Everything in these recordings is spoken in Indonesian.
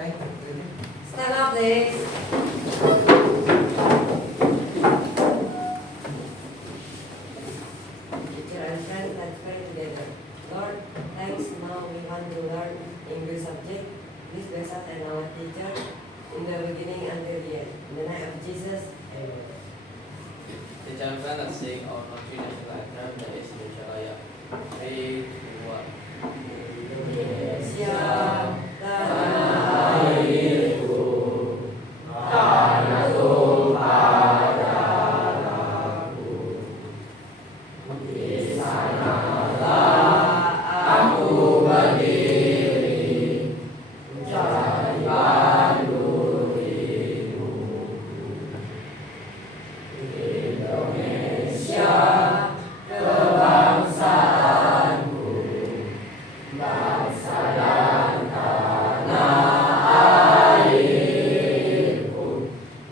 Okay. Stand up, please. Teacher and friends, let's pray together. Lord, thanks. Now we want to learn English subject. Please bless us and our teacher in the beginning until the end. In the name of Jesus, Amen. Teacher and friends, let's sing our country national anthem, that is Indonesia Raya. 3, 2, 1. Indonesia, tanah airku, tanah tumpah darahku. Di sanalah aku berdiri, mencari pandu hidupku. Indonesia, kebangsaanku, bangsa dan tanah airku.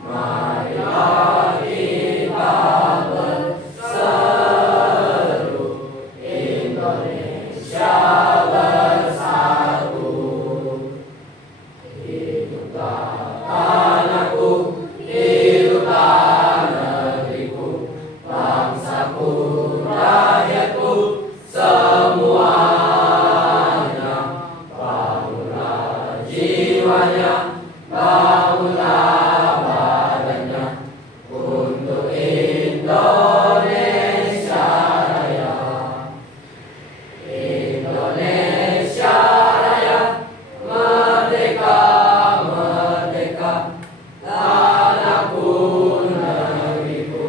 Marilah kita berseru, Indonesia bersatu. Hiduplah tanahku, hiduplah negeriku, bangsaku, rakyatku, semuanya. Bangunlah jiwanya, bangunlah badannya, untuk Indonesia Raya. Indonesia Raya, merdeka, merdeka, tanahku, negeriku,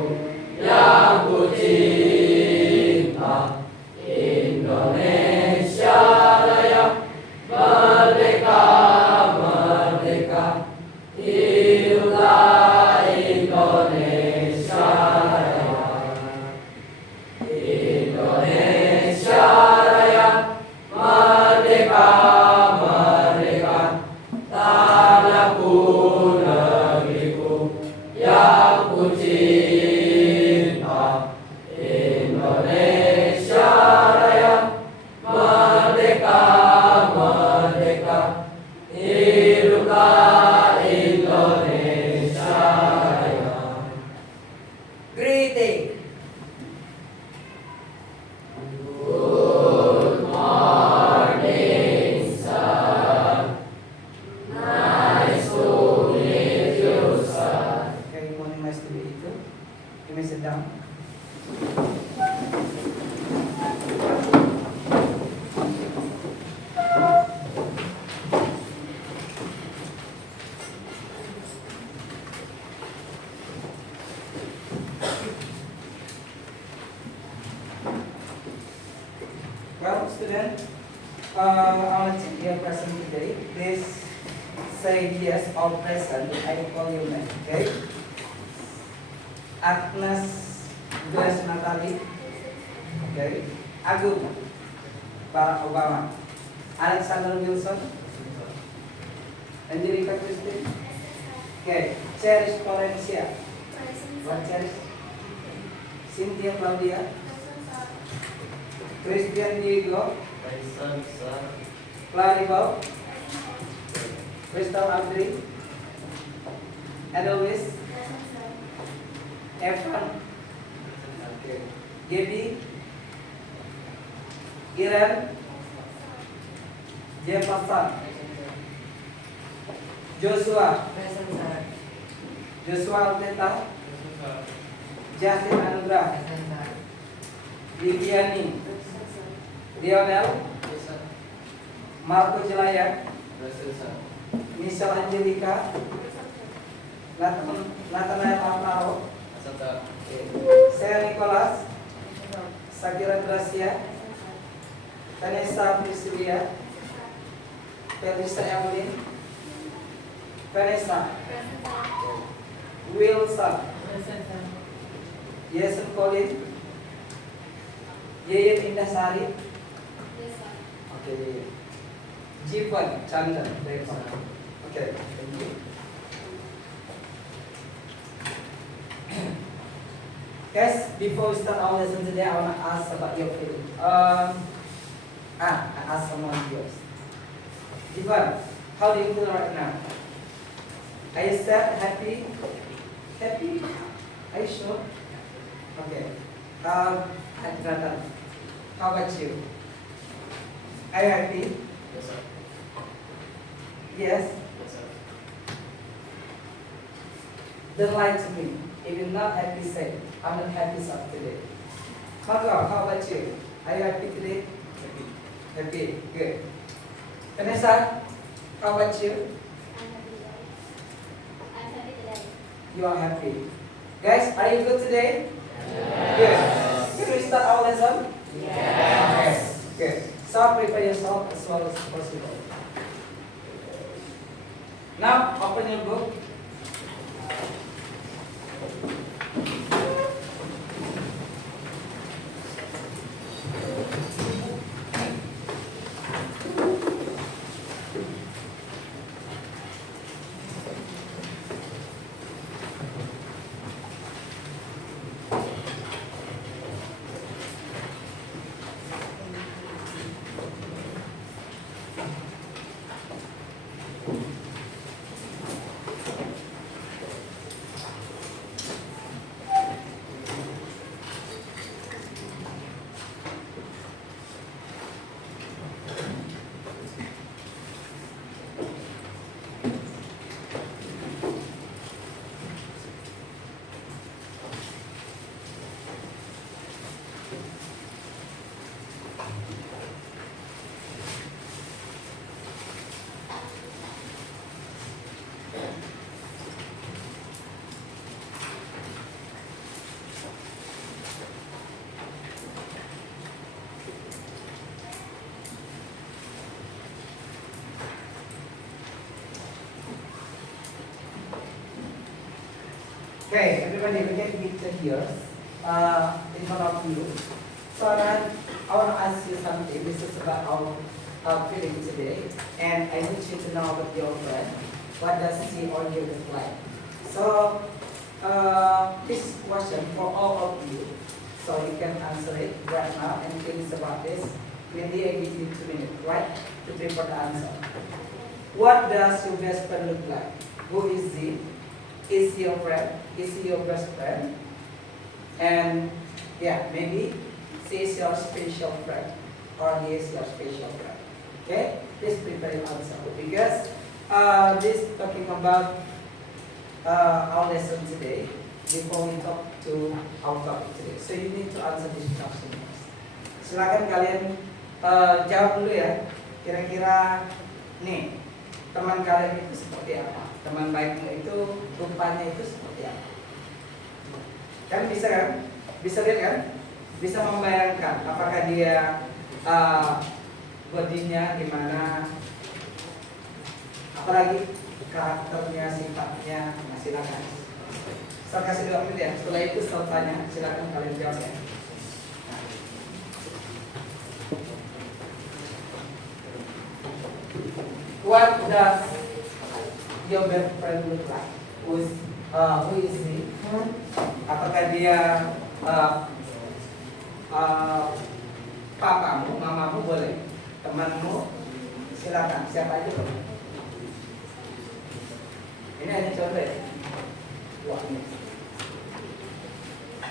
yang ku cinta. Indonesia Raya, merdeka, merdeka, hiduplah Indonesia Raya. Indonesia Raya, merdeka, merdeka, tanahku, negeriku, yang ku cinta. Indonesia Raya, merdeka, merdeka, hiduplah Indonesia Raya. Greeting. Good morning, sir. Nice to meet you, sir. Okay, morning, nice to meet you. You may sit down. Well, student, I want to be present today. Please say yes or present. I call you name, okay? Agnes Grace Natali, okay? Agung Barack Obama, Alexander Wilson, Angelica Christine, okay? Cherish Valencia, what Cherish? Cynthia Claudia, Christian Diego, Present, sir. Claribel, Crystal Audrey, Edelweiss, Evan, okay. Gaby, Iren, Jefferson, Joshua, Present, sir. Joshua Alteta, Justin Anugrah, Present, sir. Liviani, Lionel, Marco Jelaya, Present, sir. Michelle Angelica, Nathanael Amaro, Present, sir. Saya Nicholas, Sakira Gracia, Vanessa Priscilia, Felisa Evelyn, Vanessa, Wilson, Present, sir. Jason Colin, Yeyet Indah Sari, oke, Jivan Chandra, oke, thank you. Guys, before we start our lesson today, I want to ask about your feeling. I ask someone yours. Jivan, How do you feel right now? Are you sad, happy? Happy? Are you sure? Okay. Jonathan, how about you? Are you happy? Yes, sir. Yes? Yes, sir. Don't lie to me. If you're not happy, say, I'm not happy so today. Marco, how about you? Are you happy today? Happy. Happy. Good. Vanessa, how about you? I'm happy today. I'm happy today. You are happy. Guys, are you good today? Good. Can we start our lesson? Yes. Good. So prepare yourself as well as possible. Now, open your book. Okay, everybody, we can picture here in front of you. So then, I want to ask you something. This is about our feeling today, and I need you to know about your friend. What does he or you look like? So, this question for all of you, so you can answer it right now and think about this. Maybe I give you 2 minutes, right, to prepare the answer. What does your best friend look like? Who is he? Is he your friend? Is he your best friend? And yeah, maybe she is your special friend or he is your special friend. Okay? Please prepare your answer because this talking about our lesson today before we talk to our topic today. So you need to answer this question first. Silakan kalian jawab dulu ya. Kira-kira nih teman kalian itu seperti apa? Teman baikmu itu rupanya itu seperti apa? Kan bisa kan? Bisa lihat kan? Bisa membayangkan apakah dia bodinya gimana? Apalagi karakternya, sifatnya, nah, silakan. Saya kasih 2 menit ya. Setelah itu saya tanya, silakan kalian jawab ya. What does your best friend look like? Who is he? Apakah dia papamu, mamamu boleh, temanmu, silakan. Siapa aja boleh. Ini hanya contoh ya. Wah, ini.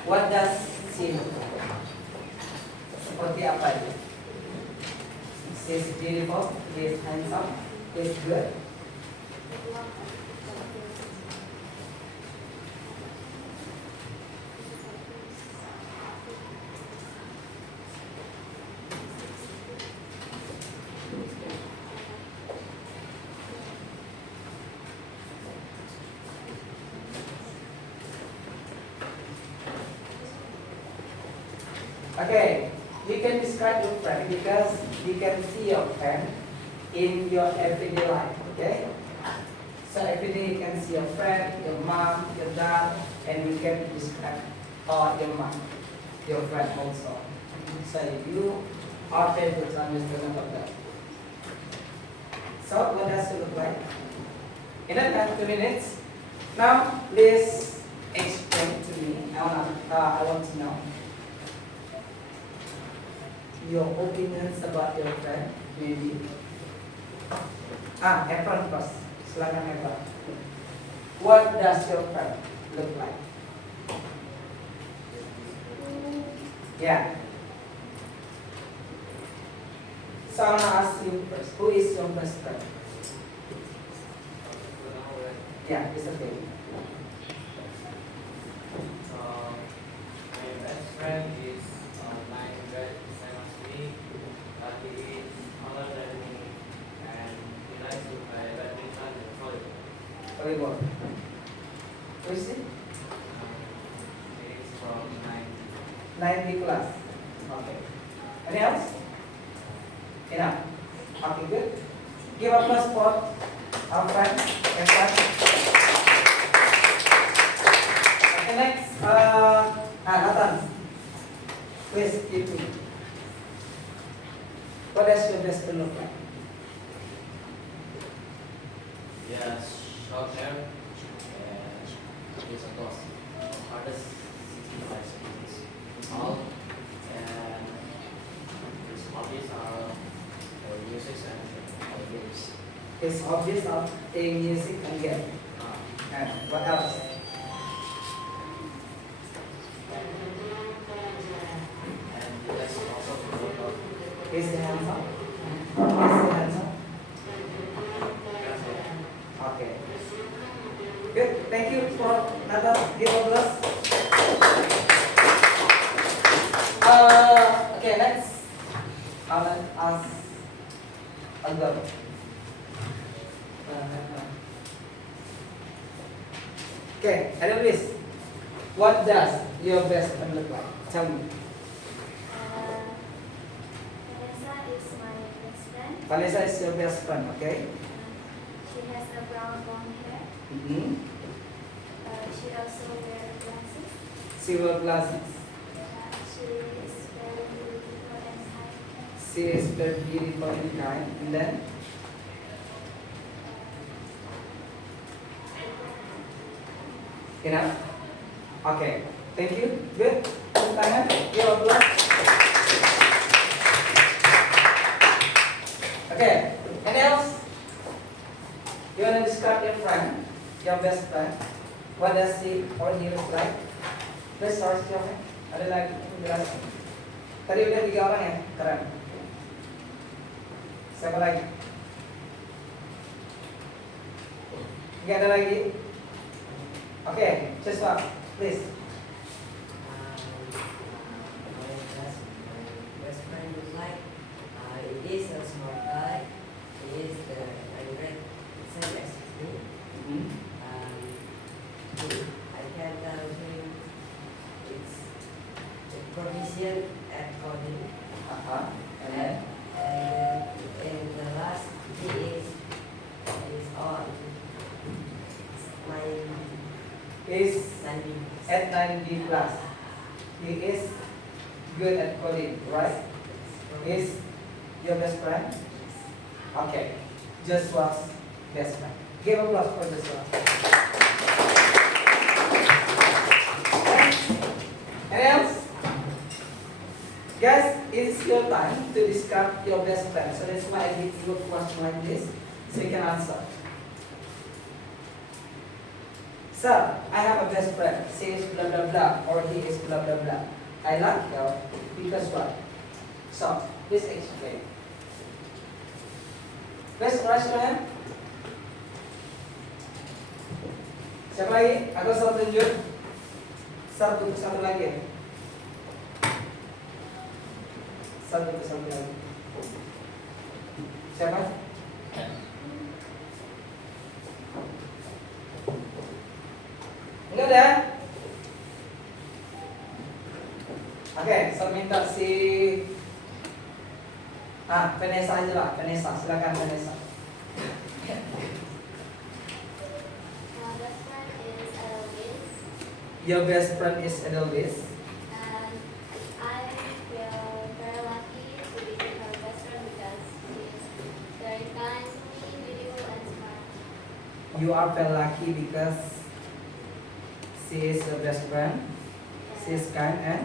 What does she look like? Seperti apa dia? She is beautiful, he is handsome, he is good. Okay, you can describe your friend because you can see your friend in your everyday life, okay? So every day you can see your friend, your mom, your dad, and you can describe your mom, your friend also. So you are able to understand about that. So what does it look like? In that 2 minutes, now please explain to me. I want to know your opinions about your friend, maybe. Efron first. Silakan Efron. What does your friend look like? Yeah. So I wanna ask you first. Who is your best friend? Yeah, it's okay. My best friend is 9 grade same as me, but he is older than me, and he likes to play badminton and volleyball. Volleyball. Who is it? He is from 9B class. Okay. Any else? Enough. Okay, good. Give applause for our friend. Efron. Okay, next. Nathan. Please give me. What does your best friend look like? He has short hair and he's a boss. Hardest 65 centimeters tall, and his hobbies are music and games. His hobbies are playing music and game. And what else? And he likes also to work out. Is he handsome? Is he handsome? Okay. Good. Thank you for Nathan. Give applause. Okay, next. I will ask Anggar. Okay, Edelweiss. What does your best friend look like? Tell me. Vanessa is my best friend. Vanessa is your best friend, okay? She has a brown blonde hair. Mm-hmm. She also wears glasses. Silver glasses. She is very beautiful and kind. She is very beautiful and kind. And then, enough? Okay. Thank you. Good. Tepuk tangan. Give applause. Okay. Any else? You want to describe your friend, your best friend? What does he or he look like? Let's start siapa? Ada lagi yang menjelaskan? Tadi udah 3 orang ya, keren. Siapa lagi? Nggak ada lagi? Oke, Siswa, please. My best friend is like, he is a smart guy. He is the favorite, same as me. I can tell him it's proficient at coding. And then, And the last, he is on my is standing. at 9B class. He is good at coding, right? Is your best friend? Okay, Joshua's best friend. Give applause for Joshua. Any else? Guys, it's your time to describe your best friend. So that's why I give you a question like this, so you can answer. Sir, I have a best friend. She is blah blah blah, or he is blah blah blah. I like her because what? So, please explain. Please raise your hand. Siapa lagi? Aku satu tunjuk. Satu lagi. Satu lagi. Siapa? Enggak ada? Oke, saya minta si Vanessa aja lah, Vanessa, silakan Vanessa. My best friend is Edelweiss. Your best friend is Edelweiss. And I feel very lucky to be her best friend because she is very kind, beautiful, and smart. You are very lucky because she is your best friend. She is kind and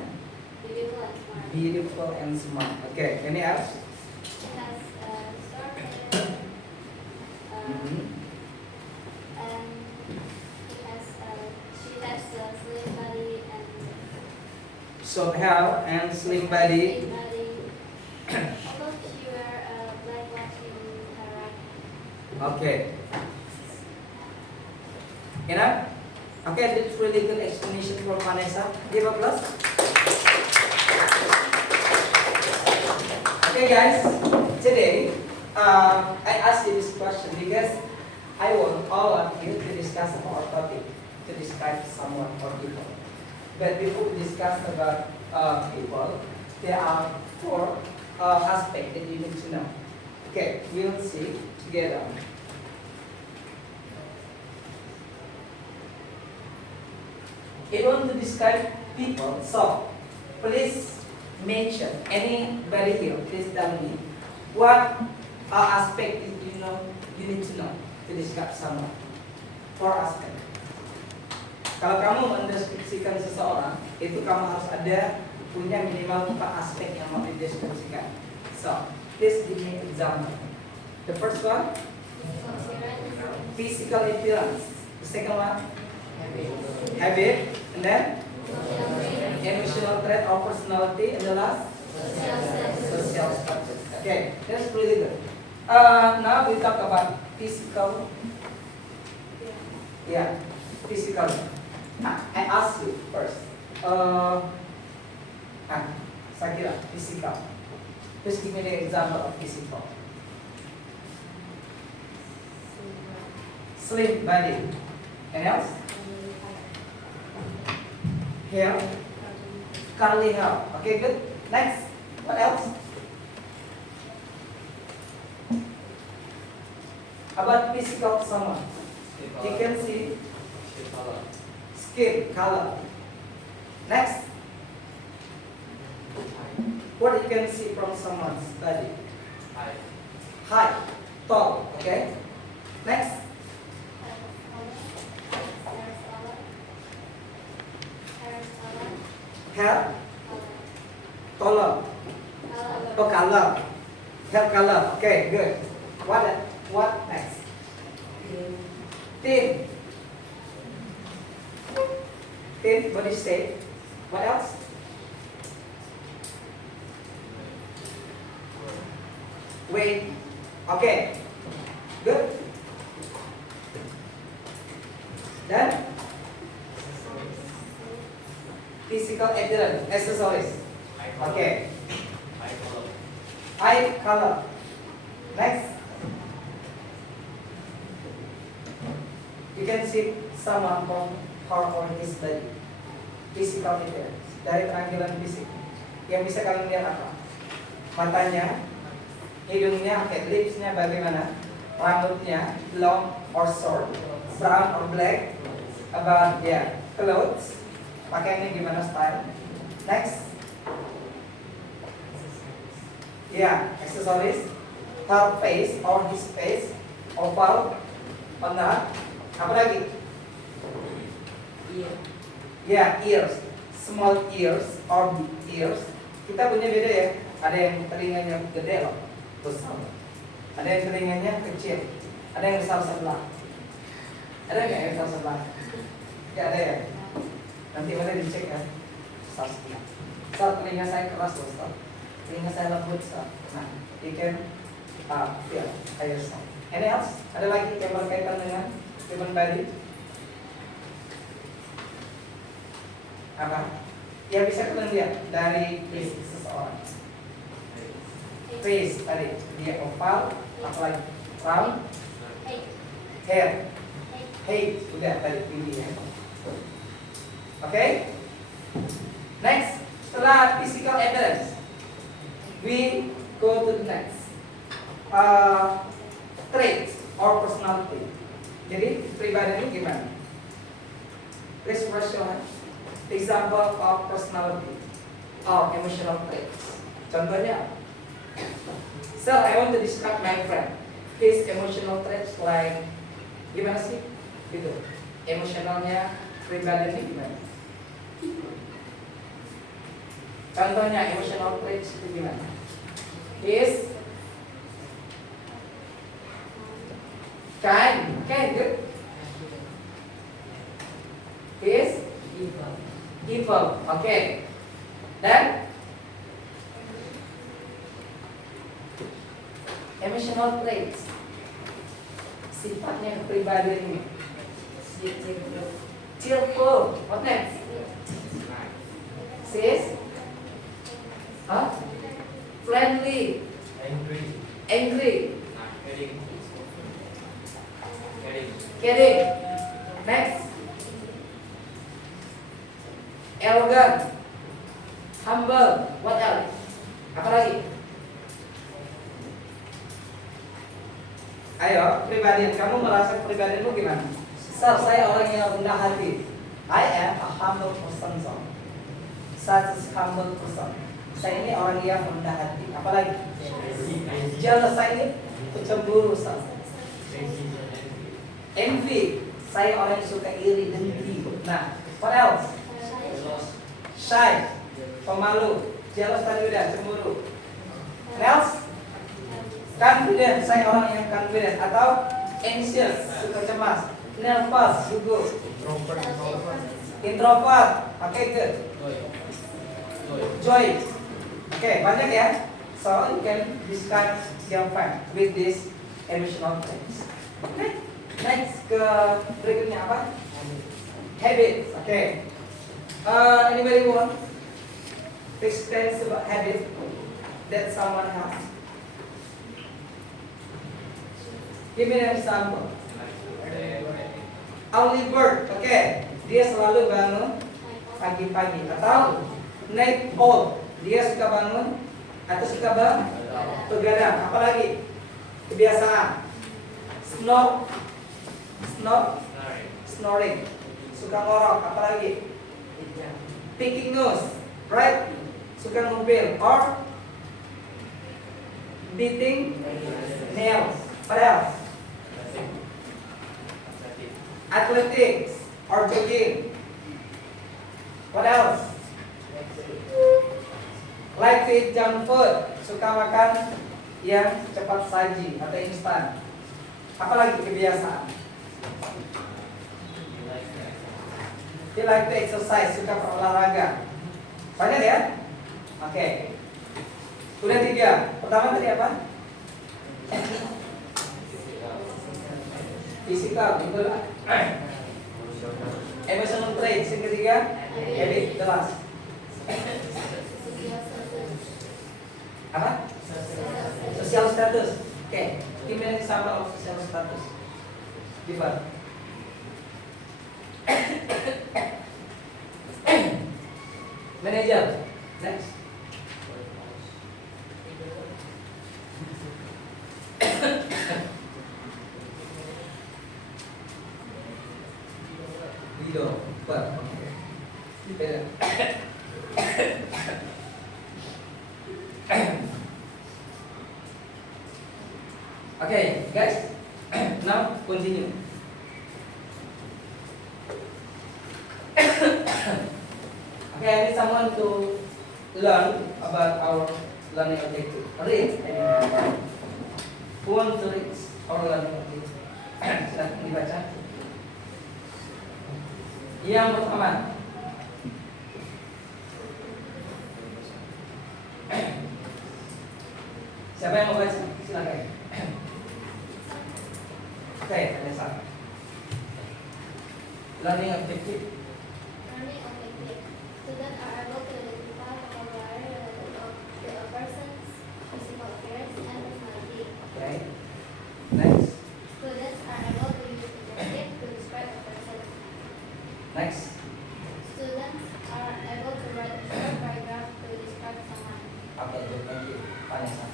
Beautiful and smart. beautiful and smart. Okay, any else? She has short hair, soft hair and slim body. Slim body. Although she wear a black watch in her right hand. Okay. Enough? Okay, that's really good explanation from Vanessa. Give a plus. Okay, guys. Today, I asked you this question because I want all of you to discuss about our topic, to describe someone or people. But before we discuss about people, there are four aspects that you need to know. Okay, we'll see together. If you want to describe people, so please mention anybody here. Please tell me what aspect you need to know to describe someone. Four aspect. Kalau kamu mendeskripsikan seseorang, itu kamu harus punya minimal 4 aspek yang mau dideskripsikan. So, please give me example. The first one, physical appearance. The second one, habit, and then emotional trait or personality, and the last, social status. Okay, that's really good. Now we talk about physical. Yeah, physical. I ask you first. Sakira, physical. Please give me the example of physical. Slim body. And else? Hair. Curly hair. Okay, good. Next. What else? About physical someone. You can see skin color. Next. What you can see from someone's body? Height. Tall. Okay. Next. Hair. Color. Oh, color. Hair color. Okay, good. What next? Thin. Thin body shape. What else? Weight. Okay. Good. Then physical appearance, accessories. Okay. Eye color. Next. You can see someone from her or his body. Physical appearance. Dari penampilan fisik. Yang bisa kalian lihat apa? Matanya, hidungnya, okay, lipsnya bagaimana? Rambutnya, long or short, brown or black. About clothes. Pakaiannya gimana style? Next. Accessories. Her face or his face. Oval. Or not. Apa lagi? Ears. Small ears or big ears. Kita punya beda ya. Ada yang telinganya gede loh, besar. Ada yang telinganya kecil. Ada yang besar sebelah. Ada nggak yang besar sebelah? Ya ada ya. Nanti boleh dicek ya. Besar sebelah. Besar telinga saya keras loh, Ustaz. Telinga saya lembut, Ustaz. Nah, you can feel by yourself. Any else? Ada lagi yang berkaitan dengan human body? Apa? Yang bisa kalian lihat dari face seseorang. Face tadi dia oval, apalagi round, hair, height udah tadi pilih ya. Okay? Next, setelah physical appearance, we go to the next. Traits or personality. Jadi pribadi ini gimana? Please raise your hand. Example of personality or emotional traits. Contohnya, so I want to describe my friend. His emotional traits like gimana sih? Gitu. Emosionalnya pribadi ini gimana? Contohnya emotional traits itu gimana? His kind, good. His evil, okay. Emotional traits. Sifatnya kepribadian ini. Cheerful. What next? Sis? Friendly. Angry. Caring. Next. Arrogant. Humble. What else? Apa lagi? Ayo, pribadian. Kamu merasa pribadianmu gimana? Sir, saya orang yang rendah hati. I am a humble person, sir. Such a humble person. Saya ini orang yang rendah hati. Apalagi? Jealous, saya ini pencemburu, sir. Envy. Saya orang yang suka iri, dengki. Nah, what else? Shy. Pemalu. Jealous tadi udah, cemburu. What else? Confident. Saya orang yang confident. Atau anxious, suka cemas. Nervous, gugup. Introvert. Oke, good. Joy. Oke, banyak ya. So you can describe your friend with this emotional traits. Oke. Next ke berikutnya apa? Habit. Oke. Anybody want to explain about habit that someone has? Give me an example. Early bird. Oke. Dia selalu bangun pagi-pagi. Atau night owl. Dia suka bangun atau suka begadang. Apalagi? Kebiasaan. Snoring. Suka ngorok. Apalagi? Picking nose. Right? Suka ngumpil. Or beating nails. What else? Athletics or jogging. What else? Like to eat junk food. Suka makan yang cepat saji atau instan. Apalagi kebiasaan? He like to exercise. Suka berolahraga. Banyak ya? Oke. Udah 3. Pertama tadi apa? Physical, betul. Emotional traits. Yang ketiga, habit, jelas. Apa? Social status. Oke, gimana example of social status? Gimana? Manager. Next. Leader. Beda. Okay, guys. Now continue. Okay, I need someone to learn about our learning objective. Read. Who wants to read our learning objective? Silakan dibaca. Yang pertama. Siapa yang mau baca? Silakan. Oke, ada satu. Learning objective. Learning objective. Students are able to identify vocabulary related to a person's physical appearance and personality. Okay. Next. Students are able to use adjective to describe a person. Next. Students are able to write a short paragraph to describe someone. Okay, good. Thank you. Vanessa.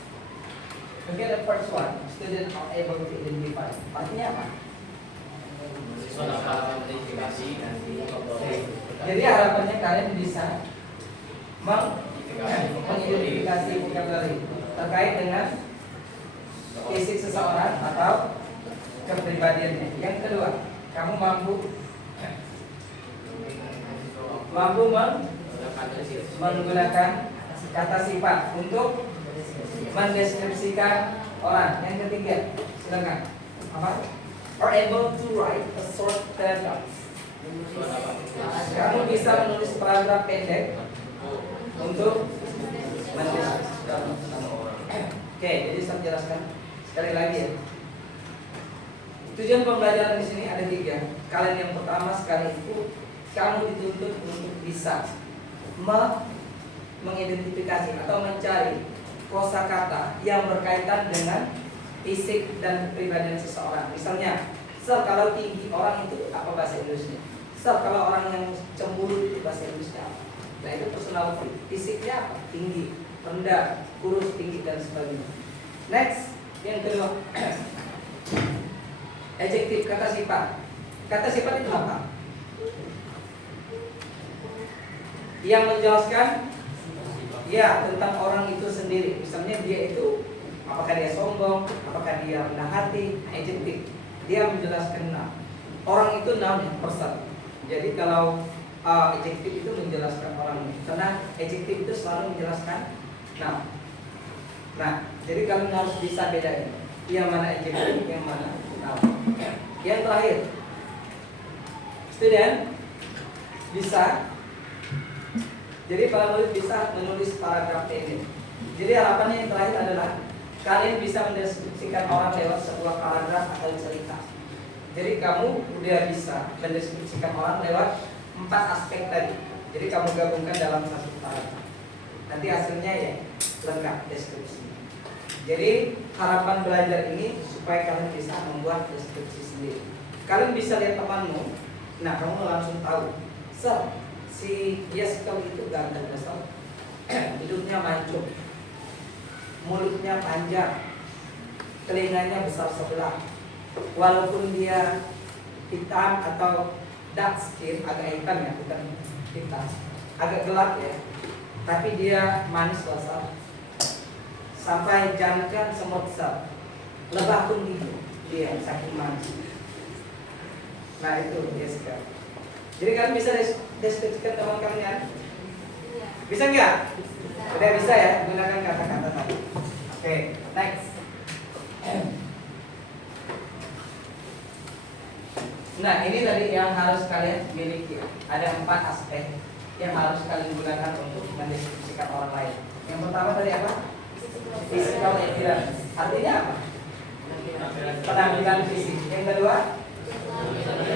Okay, the first one. Students are able to identify. Artinya apa? Siswa dapat mengidentifikasi Jadi harapannya kalian bisa mengidentifikasi vocabulary terkait dengan fisik seseorang atau kepribadiannya. Yang kedua, kamu mampu menggunakan kata sifat untuk mendeskripsikan orang. Yang ketiga, silakan. Apa? Are able to write a short paragraph. Kamu bisa menulis paragraf pendek untuk mendeskripsikan orang. Oke, jadi saya jelaskan Sekali lagi ya. Tujuan pembelajaran di sini ada 3. Kalian yang pertama sekali itu kamu dituntut untuk bisa mengidentifikasi atau mencari kosakata yang berkaitan dengan fisik dan kepribadian seseorang. Misalnya, kalau tinggi orang itu apa bahasa Inggrisnya? Kalau orang yang cemburu itu bahasa Inggrisnya apa? Nah itu personality. Fisiknya apa? Tinggi, rendah, kurus, tinggi dan sebagainya. Next, yang kedua, adjektif, kata sifat. Kata sifat itu apa? Yang menjelaskan ya tentang orang itu sendiri. Misalnya dia itu apakah dia sombong, apakah dia rendah hati. Adjektif, dia menjelaskan orang itu namanya person. Jadi kalau adjektif itu menjelaskan orang ini, karena adjektif itu selalu menjelaskan noun. Nah, jadi kalian harus bisa bedain yang mana adjektif, yang mana noun. Yang terakhir, student bisa. Jadi para murid bisa menulis paragraf ini. Jadi harapannya yang terakhir adalah kalian bisa mendeskripsikan orang lewat sebuah paragraf atau cerita. Jadi kamu udah bisa mendeskripsikan orang lewat 4 aspek tadi. Jadi kamu gabungkan dalam satu paragraf. Nanti hasilnya ya lengkap deskripsi. Jadi harapan belajar ini supaya kalian bisa membuat deskripsi sendiri. Kalian bisa lihat temanmu, nah kamu langsung tahu, si Jessica itu ganteng besar, hidungnya mancung, mulutnya panjang, telinganya besar sebelah. Walaupun dia hitam atau dark skin, agak hitam ya, bukan hitam, agak gelap ya, tapi dia manis basah. Sampai jangan semut besar, lebah pun gitu, dia saking manis. Nah itu Jessica. Jadi kalian bisa deskripsikan teman kalian? Bisa nggak? Udah bisa ya, gunakan kata-kata tadi. Oke, next. Nah ini tadi yang harus kalian miliki. Ada 4 aspek yang harus kalian gunakan untuk mendeskripsikan orang lain. Yang pertama tadi apa? Physical appearance. Artinya apa? Penampilan fisik. Yang kedua,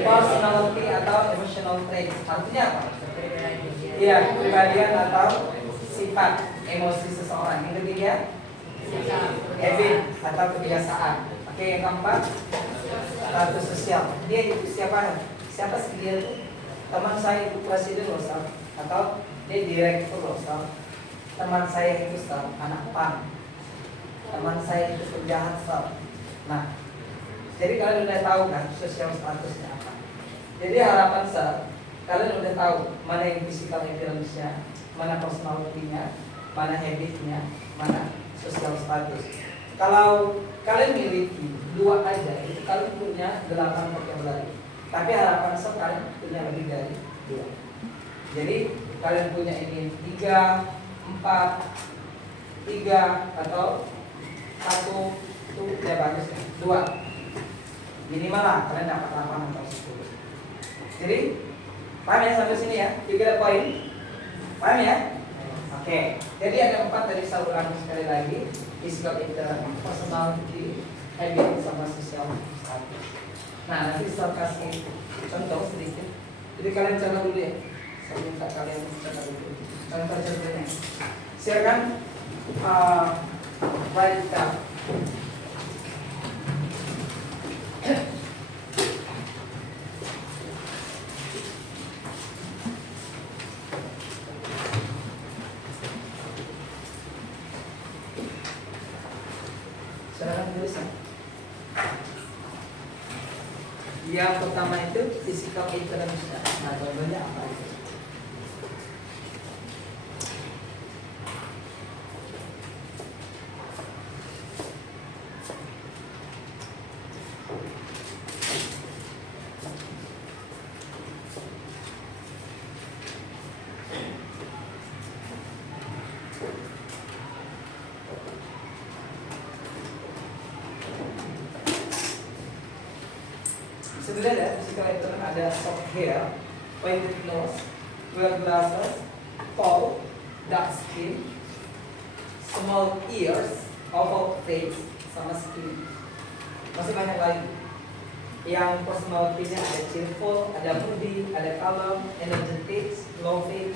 personality atau emotional traits. Artinya apa? Iya, kepribadian atau sifat emosi seseorang. Yang ketiga, habit atau kebiasaan. Oke, yang keempat, status sosial. Dia itu siapa? Siapa sih dia itu? Teman saya itu presiden loh, atau dia direktur loh, teman saya itu anak PAN. Teman saya itu penjahat, Nah, jadi kalian udah tahu kan sosial statusnya apa. Jadi harapan kalian udah tahu mana yang physical appearance-nya, mana personality-nya, mana habit-nya, mana sosial status. Kalau kalian miliki 2 aja, itu kalian punya 8 vocabulary. Tapi harapan kalian punya lebih dari 2. Jadi kalian punya ini 3, 4, 3 atau 1 itu ya bagus ya. 2 minimal lah kalian dapat 8 atau 10. Jadi paham ya sampai sini ya? 3 poin. Paham ya? Oke. Jadi ada 4 tadi saya ulangi sekali lagi. Physical appearance, personality, habit sama social status. Nah nanti saya kasih contoh sedikit. Jadi kalian catat dulu ya. Saya minta kalian catat dulu. Contoh-contohnya. Silakan write down. Silakan tulis ya. Yang pertama itu physical appearance. Nah, contohnya apa itu? Sebenarnya physical appearance ada soft hair, pointed nose, wear glasses, tall, dark skin, small ears, oval face, sama skin. Masih banyak lagi. Yang personality-nya ada cheerful, ada moody, ada calm, energetic, loving,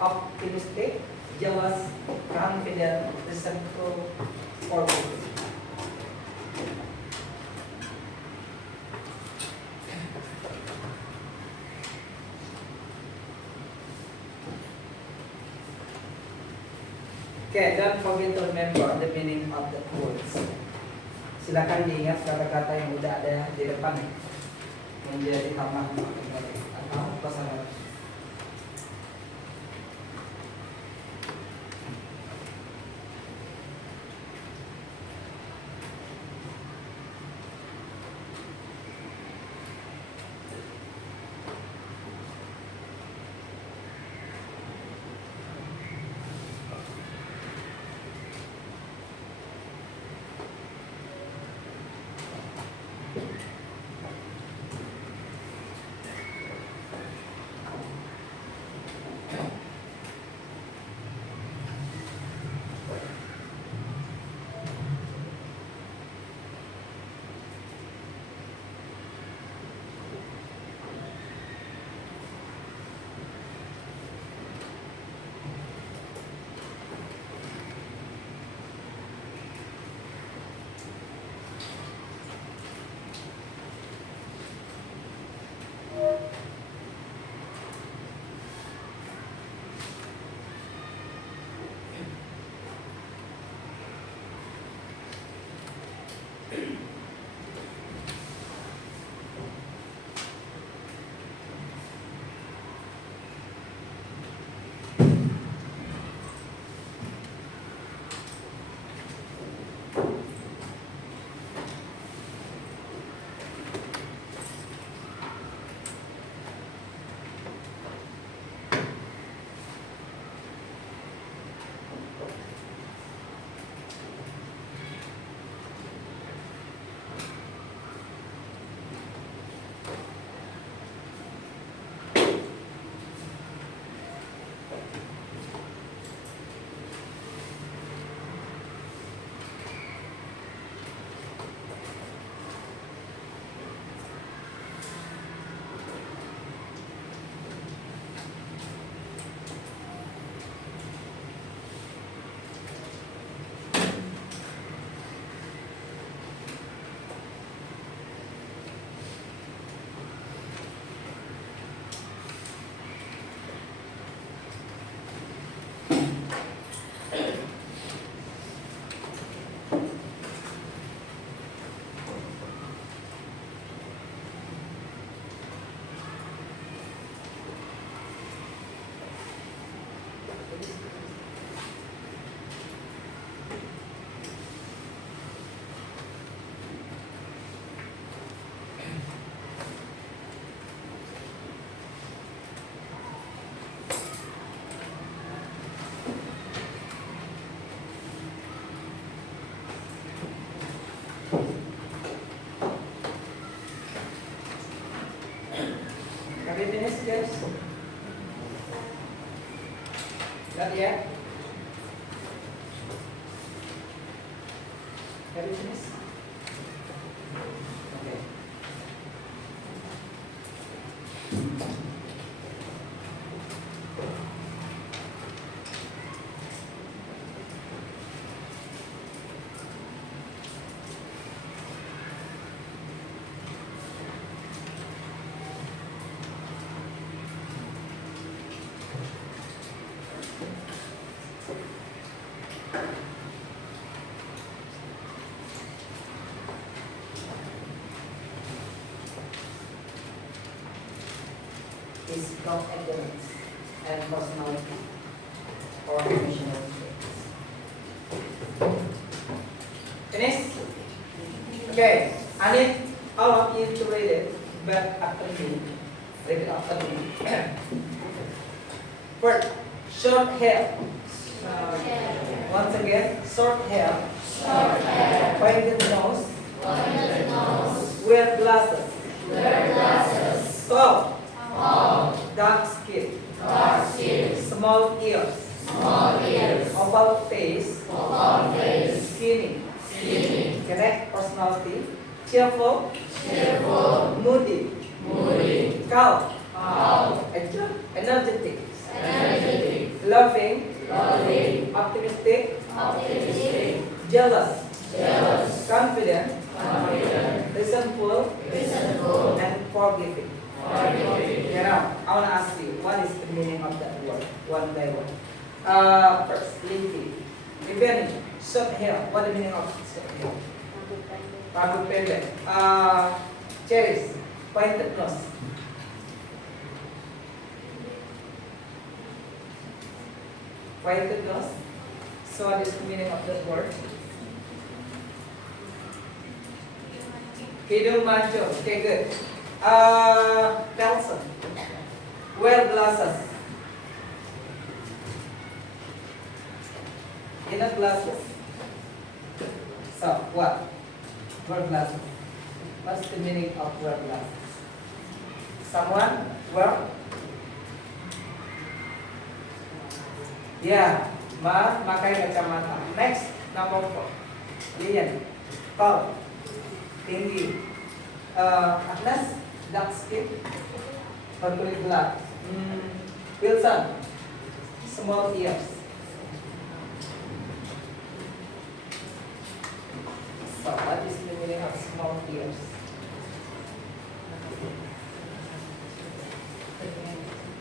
optimistic, jealous, confident, resentful, forgiving. Okay, don't forget to remember the meaning of the words. Silakan diingat kata-kata yang udah ada di depan menjadi tambahan atau pasangan. Have you finished, guys? Not yet? Have you finished? Okay. Physical appearance and personality or emotional traits. Finish? Okay, I need all of you to read it back after me. Read it after me. First, short hair. Once again, short hair. Pointed nose. Wear glasses. Tall. Dark skin. Small ears. Oval face. Skinny. Correct personality. cheerful, moody, calm, energetic, loving, optimistic, jealous, confident, resentful, and forgiving. Okay, now I want to ask you, what is the meaning of that word, one by one? First, Linky. Eveni, short hair. What is the meaning of short hair? Rambut pendek. Cherries, pointed nose. Pointed nose. So what is the meaning of that word? Hidung mancung. Okay, good. Nelson, wear glasses. Inner glasses. So what? Wear glasses. What's the meaning of wear glasses? Someone wear? Yeah, pakai kacamata. Next, number 4. Lilian, tall, tinggi. Agnes, dark skin, berkulit gelap. Wilson, small ears. So, what is the meaning of small ears?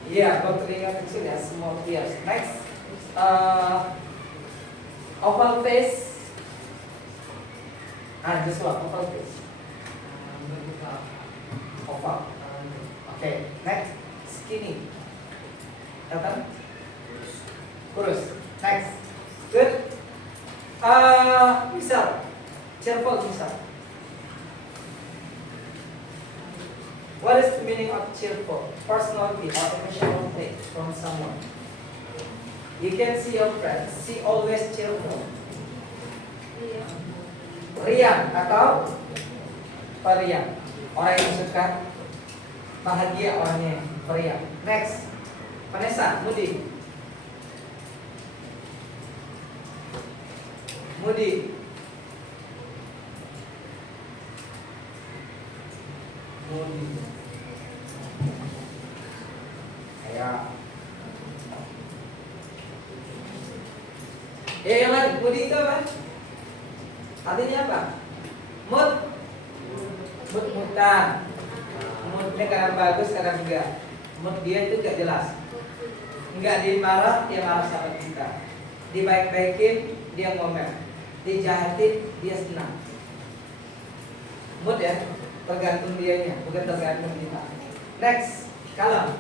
Yeah, bertelinga kecil ya, small ears. Next, oval face. Joshua, oval face. Oval. Okay, next, skinny. Kelihatan? Kurus. Next, good. Misal, cheerful misal. What is the meaning of cheerful? Personality or emotional trait from someone. You can see your friends, see always cheerful. Riang atau periang. Orang yang suka bahagia, orangnya periang. Next, Vanessa, moody. Moody. Moody. Ayo. Yang lain, moody itu apa? Artinya apa? Mood. Mood-moodan. Moodnya kadang bagus, kadang enggak. Mood dia itu enggak jelas. Enggak dimarah, dia marah sama kita. Dibaik-baikin, dia ngomel. Dijahatin, dia senang. Mood ya, tergantung dianya, bukan tergantung kita. Next, kalem.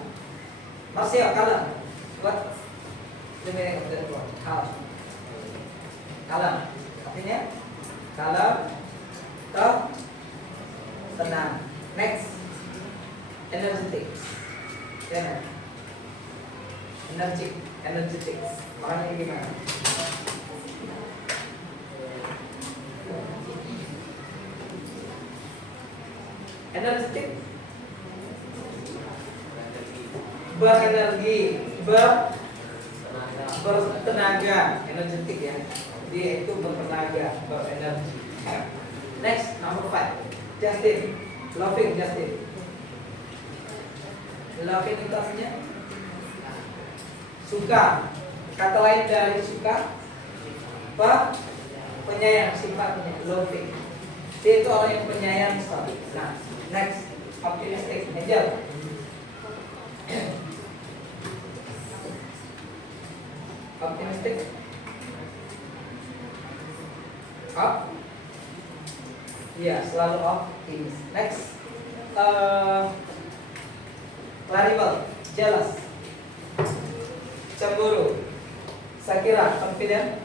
Marcel, kalem. What the meaning of that word? Kalem. Kalem. Artinya kalem, tenang. Next, energetic. Energetic. Orangnya gimana? Energetic, berenergi, bertenaga, energetik ya. Dia itu bertenaga, berenergi. Next, number 5. Justin, loving Justin. Loving itu artinya suka. Kata lain dari suka, penyayang, sifatnya loving. Dia itu orang yang penyayang sekali. Nah, next, optimistic, Angel. Optimistic. Up. Iya, selalu optimis. Next, variable, jealous, cemburu. Shakira, confident,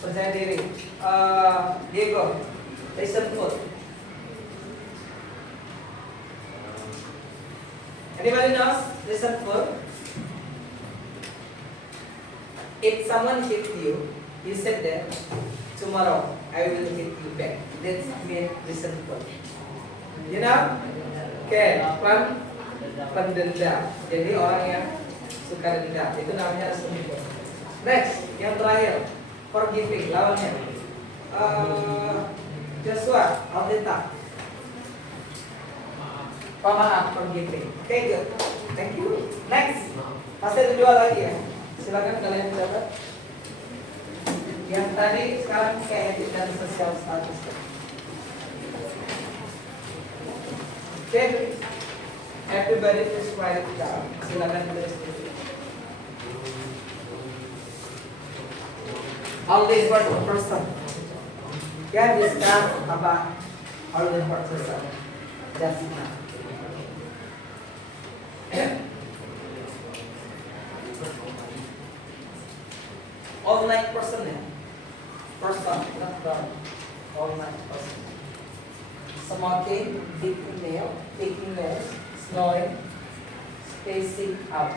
percaya diri. Diego, resentful. Anybody knows resentful? If someone hit you, you said that tomorrow I will hit you back. That's mean resentful. You know? Okay, pendendam. Jadi orang yang suka dendam itu namanya resentful. Next, yang terakhir, forgiving, lawannya. Joshua, Aldita, Pemaaf, forgiving. Oke, good. Thank you. Next. Fase kedua lagi ya. Silakan kalian mendapat. Yang tadi sekarang kayak edit dan social status. Oke. Everybody please write it down. Silakan tulis dulu. Only for the person. Ya, discuss about only for person. Just now. Online person ya. Person, not done. Online person. Smoking, taking nails, snoring, spacing out.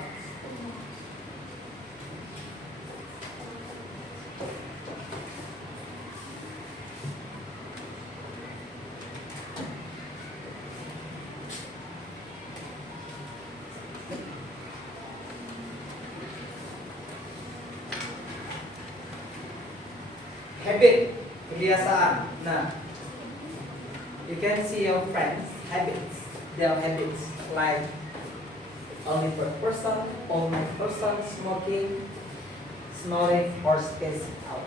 Habit, kebiasaan. Nah, you can see your friends' habits, their habits like only per person, online person, smoking, snoring, or spacing out.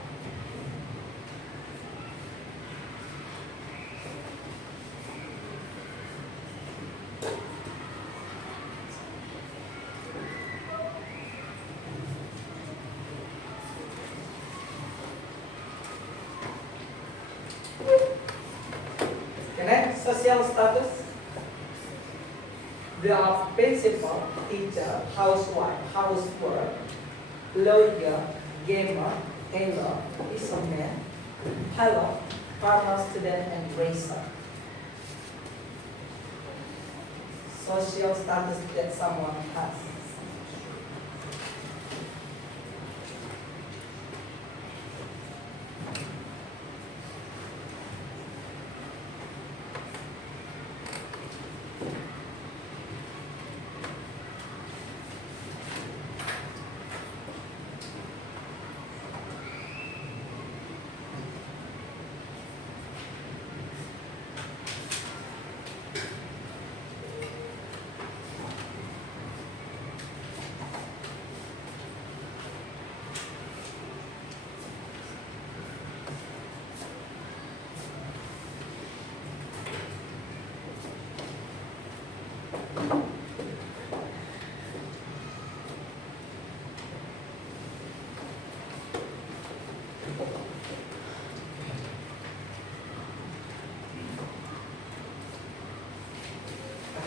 Next, social status. They are principal, teacher, housewife, housework, lawyer, gamer, tailor, fisherman, pilot, farmer, student, and racer. Social status that someone has.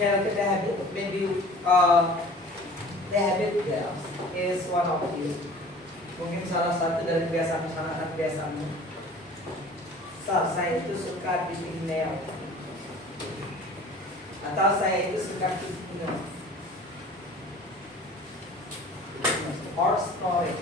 Okay, look at the habit. Maybe the habit there is one of you. Mungkin salah satu dari kebiasaan-kebiasaanmu. Saya itu suka bikin nail. Atau saya itu suka bikin or snoring.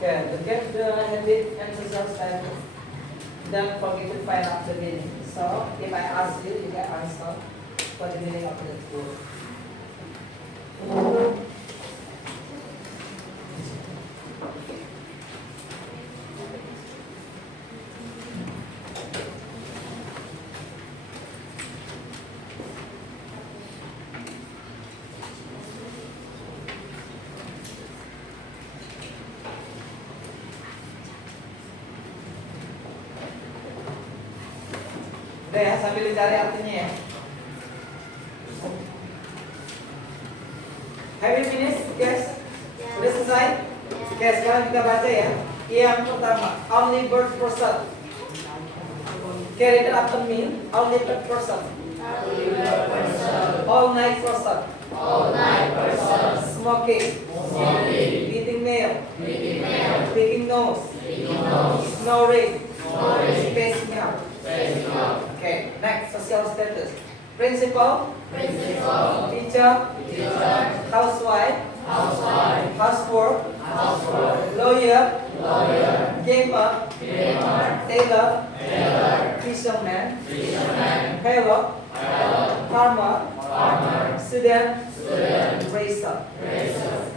Okay, to get the habit and social status, don't forget to find out the meaning. So, if I ask you, you can answer what the meaning of the word. Udah ya, sambil dicari artinya ya. Have you finished, guys? Udah selesai? Oke, sekarang kita baca ya. Yang pertama, omnivore person. Oke, repeat after me. Omnivore person. All night person. Smoking. Beating nail. Picking nose. Snoring. Spacing out. Okay, next, social status. Principal. Teacher. Housewife. Housework. Lawyer. Gamer. Tailor. Fisherman. Pilot. Farmer. Student. Racer.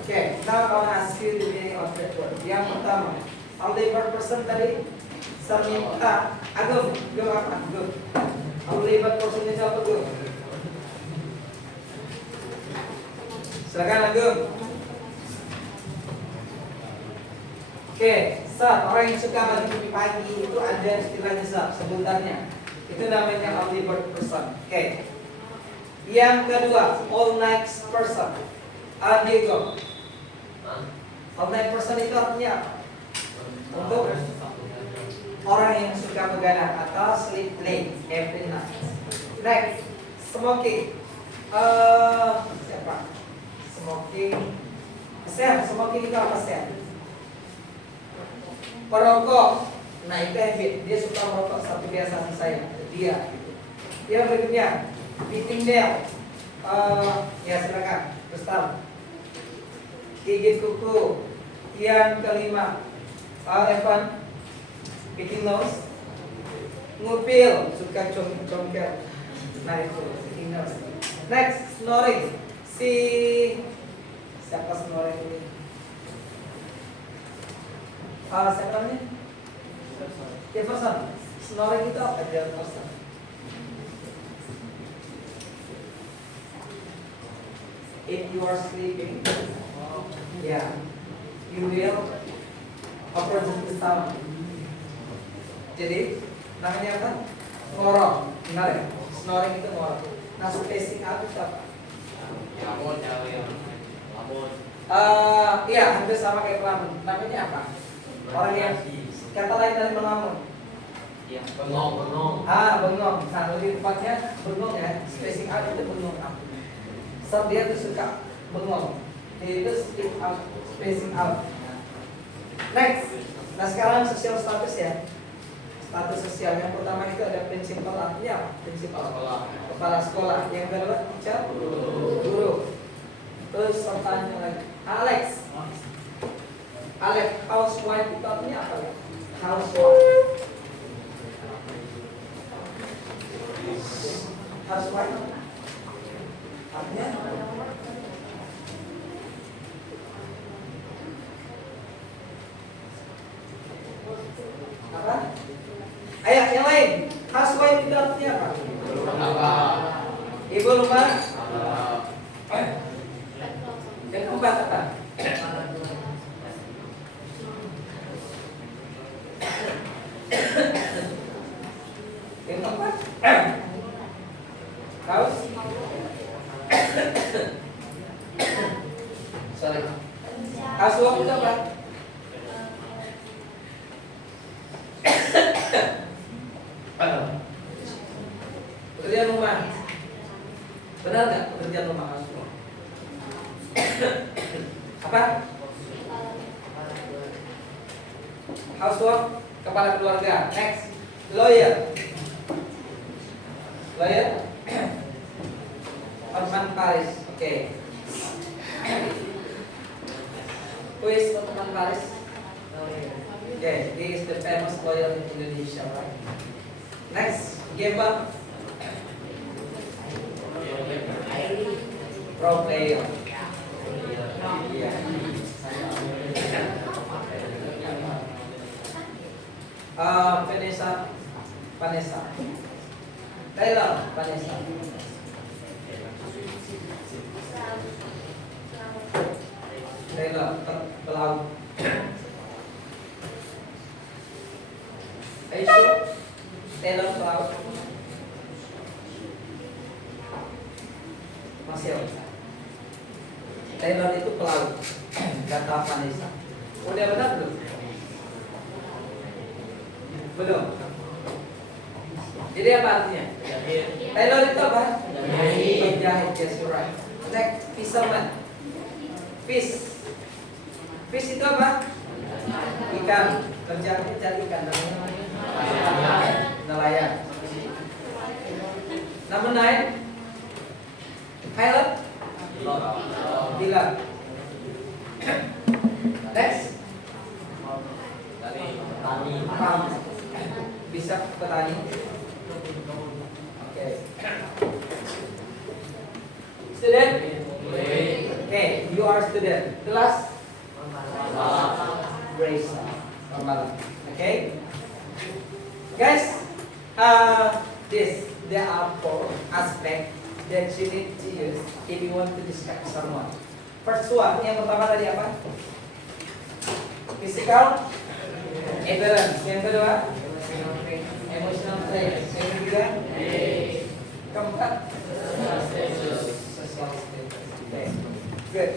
Okay, now I want to ask you the meaning of that word. Yang pertama, omnivore person tadi Sarminta Agum, Gum apa? Gum. Omnivore person itu apa, Gum? Silakan Agum. Oke, Sar, orang yang suka bangun pagi itu ada istilahnya Sar, sebutannya. Itu namanya omnivore person. Oke. Yang kedua, all night person. Diego. All night person itu artinya apa? Untuk orang yang suka begadang atau sleep late every night. Next, smoking. Siapa? Smoking. Sam, smoking itu apa Sam? Perokok. Nah itu habit. Dia suka merokok seperti biasa saya. Dia. Gitu. Yang berikutnya, beating nail. Ya silakan, Gustaf. Gigit kuku. Yang kelima, Evan. Picking nose. Ngupil, suka congkel. Nah itu, picking nose. Next, snoring. Siapa snoring ini? Siapa namanya? Jefferson. Snoring itu apa Jefferson? If you are sleeping, yeah, you will approach the sound. Jadi namanya apa? Ngorok, benar ya? Snoring itu ngorok. Nah, spacing out itu apa? Lamun. Iya, hampir sama kayak pelamun. Namanya apa? Orang yang kata lain dari melamun. Bengong. Bengong. Nah, lebih tepatnya bengong ya. Spacing out itu bengong. So dia tuh suka bengong. Jadi itu speak out, spacing out. Next. Nah sekarang social status ya. Status sosial yang pertama itu ada prinsipal, artinya apa? Prinsipal kepala sekolah. Yang kedua teacher, guru. Terus sertanya lagi Alex, housewife itu artinya apa ya? Housewife artinya apa? Ayo yang lain. Housewife itu artinya apa? Ibu rumah. Yang keempat apa? Yang keempat? House. Sorry. Housewife itu apa? Pekerjaan rumah. Benar nggak pekerjaan rumah housework? Apa? Housework, kepala keluarga. Next, lawyer. Hotman Paris. Oke. Who is Hotman Paris? Okay, he is the famous lawyer in Indonesia, right? Next, Gemma Romeo. Yeah. Vanessa. Taylor, Vanessa. Taylor, pelaut. Aisyah, Taylor pelaut. Masih ada. Taylor itu pelaut. Kata Vanessa. Udah benar belum? Belum. Jadi apa artinya? Taylor itu apa? Penjahit. Yes, you're right. Next, fisherman. Fish. Fish itu apa? Ikan. Kerja cari ikan. Nelayan. Number 9. Pilot. Pilot. Next. Farm. Bisa petani. Okay. Student? Okay, you are student. Kelas? Grace. Okay? Guys, there are 4 aspects that you need to use if you want to describe someone. First one, yang pertama tadi apa? Physical appearance. Yang kedua? Emotional traits. Yang ketiga? Keempat? Social status. Okay. Good.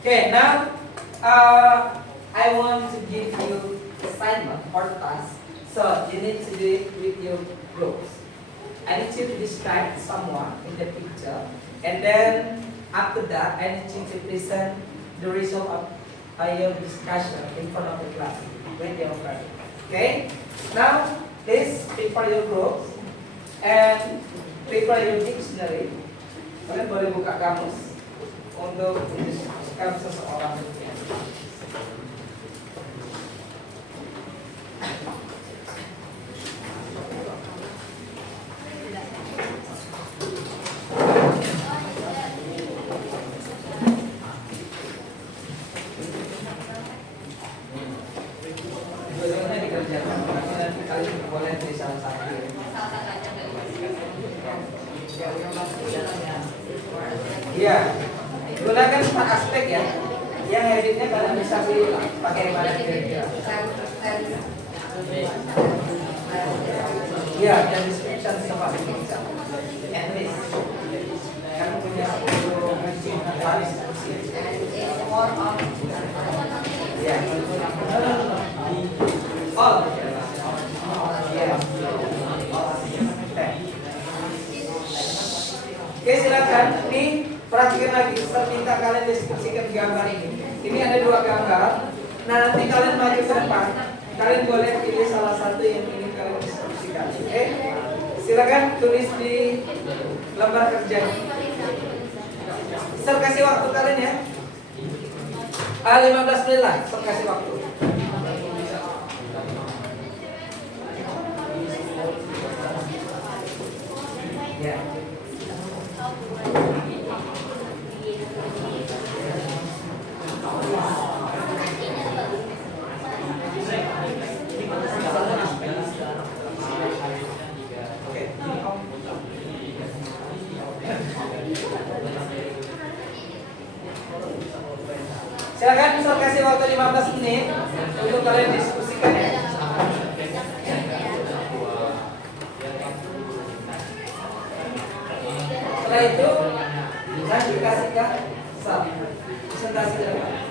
Okay, now I want to give you assignment or task. So you need to do it with your groups. I need you to describe someone in the picture, and then after that, I need you to present the result of your discussion in front of the class with your friend. Okay? Now, please prepare your groups and prepare your dictionary. Kalian boleh buka kamus untuk mendiskusikan seseorang. Ya, gunakan 4 aspek ya. Yang habitnya kalian bisa pilih pakai mana kira-kira. Ya, dan description sama bisa. At least. Kamu punya 10 kali diskusi. Ya. All. Ya. Oke, silakan. Nih, perhatikan lagi. Saya minta kalian diskusikan gambar ini. Ini ada 2 gambar. Nah, nanti kalian maju ke depan. Kalian boleh pilih salah satu yang ingin kalian diskusikan. Oke? Silakan tulis di lembar kerja. Saya kasih waktu kalian ya. 15 menit lah. Saya kasih waktu. Ya. Silakan saya kasih waktu 15 menit untuk kalian diskusikan ya. Setelah itu saya dikasihkan presentasi depan.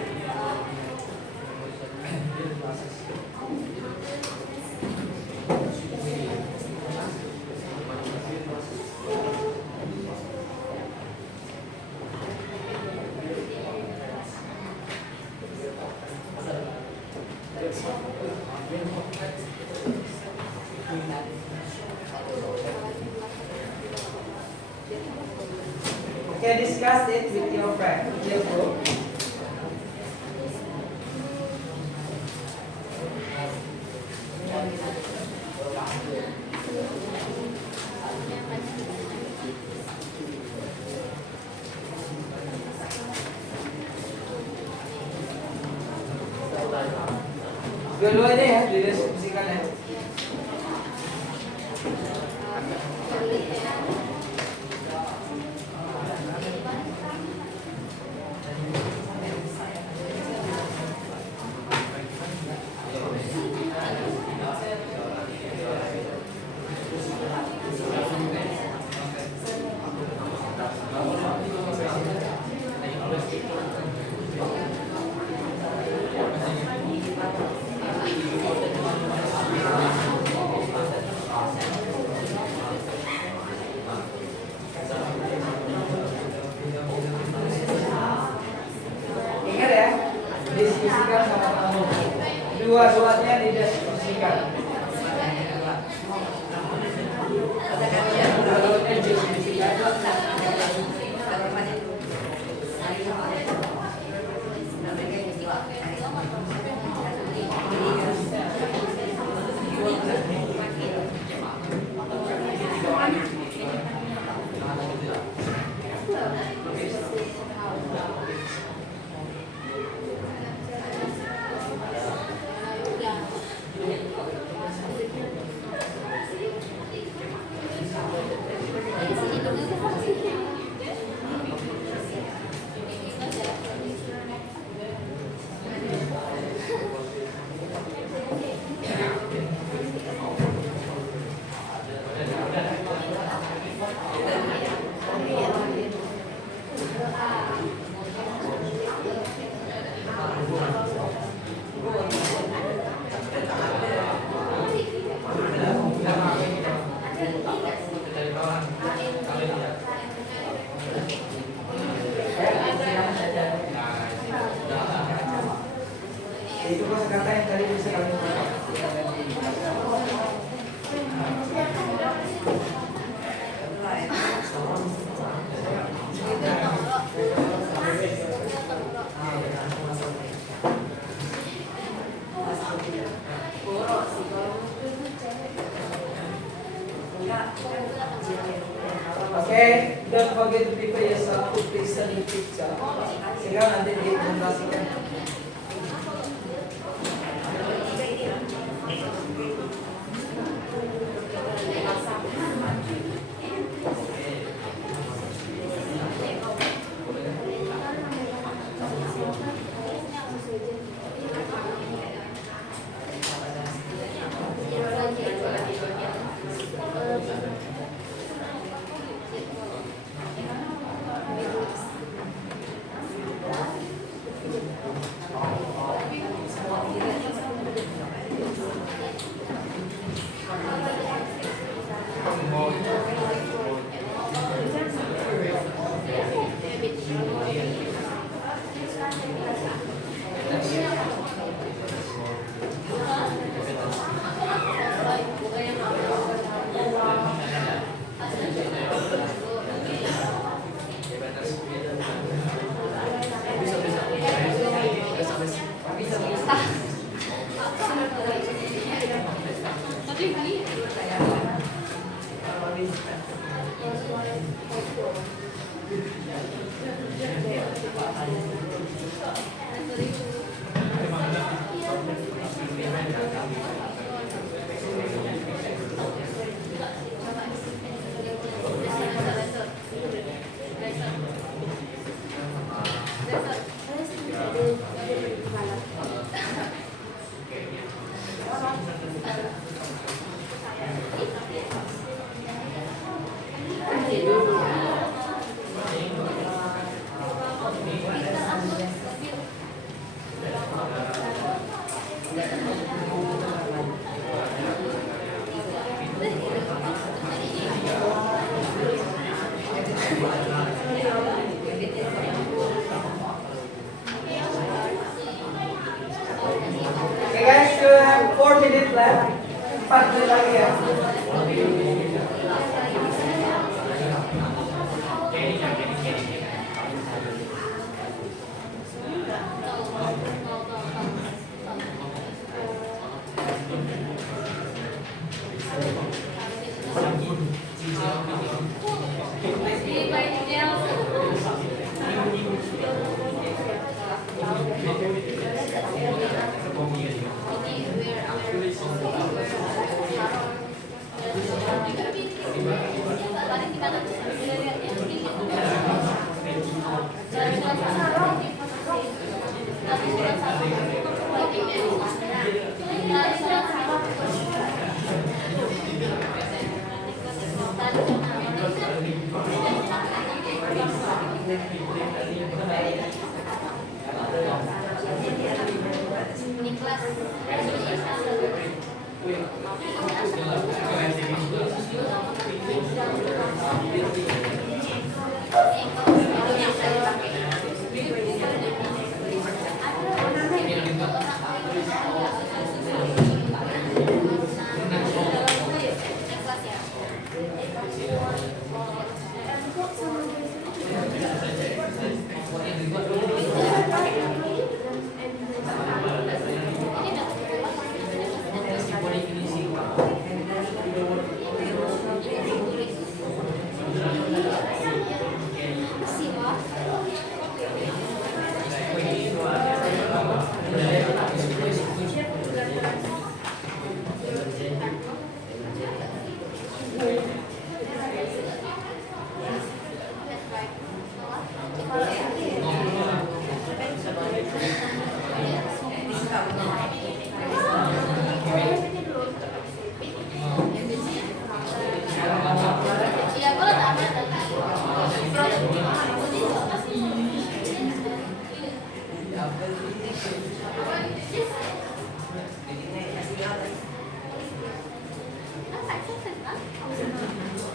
Okay, discuss it with your friend, with your group. Dua-dua aja ya, didiskusikan ya. Ingat ya, diskusikan sama kamu. Dua-duanya didiskusikan. Dua-duanya didiskusikan. Itu kata yang tadi bisa kami Okay, don't forget to prepare yourself to listening picture. Sehingga nanti dipresentasikan.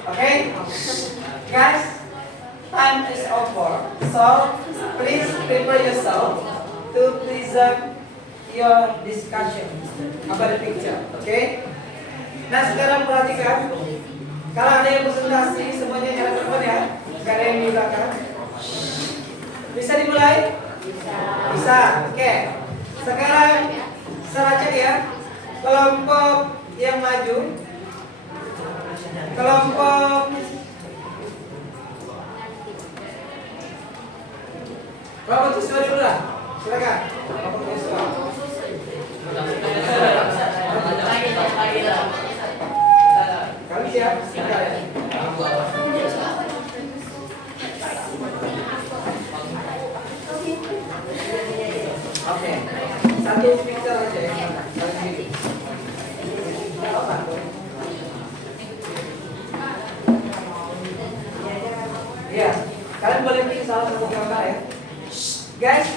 Okay, guys, time is over. So please prepare yourself to present your discussion about the picture. Okay? Nah sekarang perhatikan, kalau ada yang presentasi semuanya jangan telepon ya. Gak ada yang di belakang. Bisa dimulai? Bisa. Oke. Sekarang saya cek ya. Kelompok yang maju. Kelompok siswa dulu lah. Silakan. Kelompok siswa. Kalian siap? Oke. Satu picture aja ya. Iya, kalian boleh pilih salah satu gambar ya. Guys,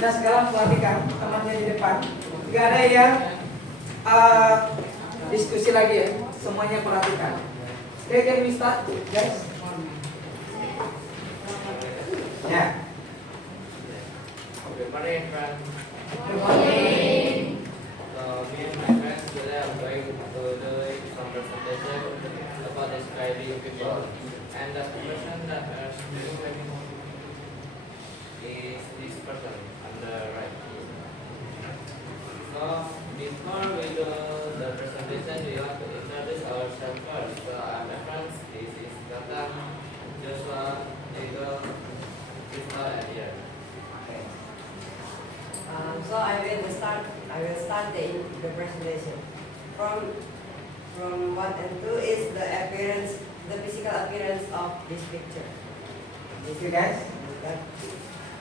nah sekarang perhatikan temannya di depan. Gak ada yang diskusi lagi ya. Semuanya perhatikan. Okay, can we start, guys? Ya. Good morning, friends. Good morning. So, me and my friends today are going to do some presentation about describing people. And the person that is this person on the right. So, before we do the presentation, we want to introduce ourselves first. So, my friends, this is Gata, Joshua, Ego, Crystal, and Ian. So I will start the presentation. From 1 and 2 is the appearance, the physical appearance of this picture. Thank you, guys.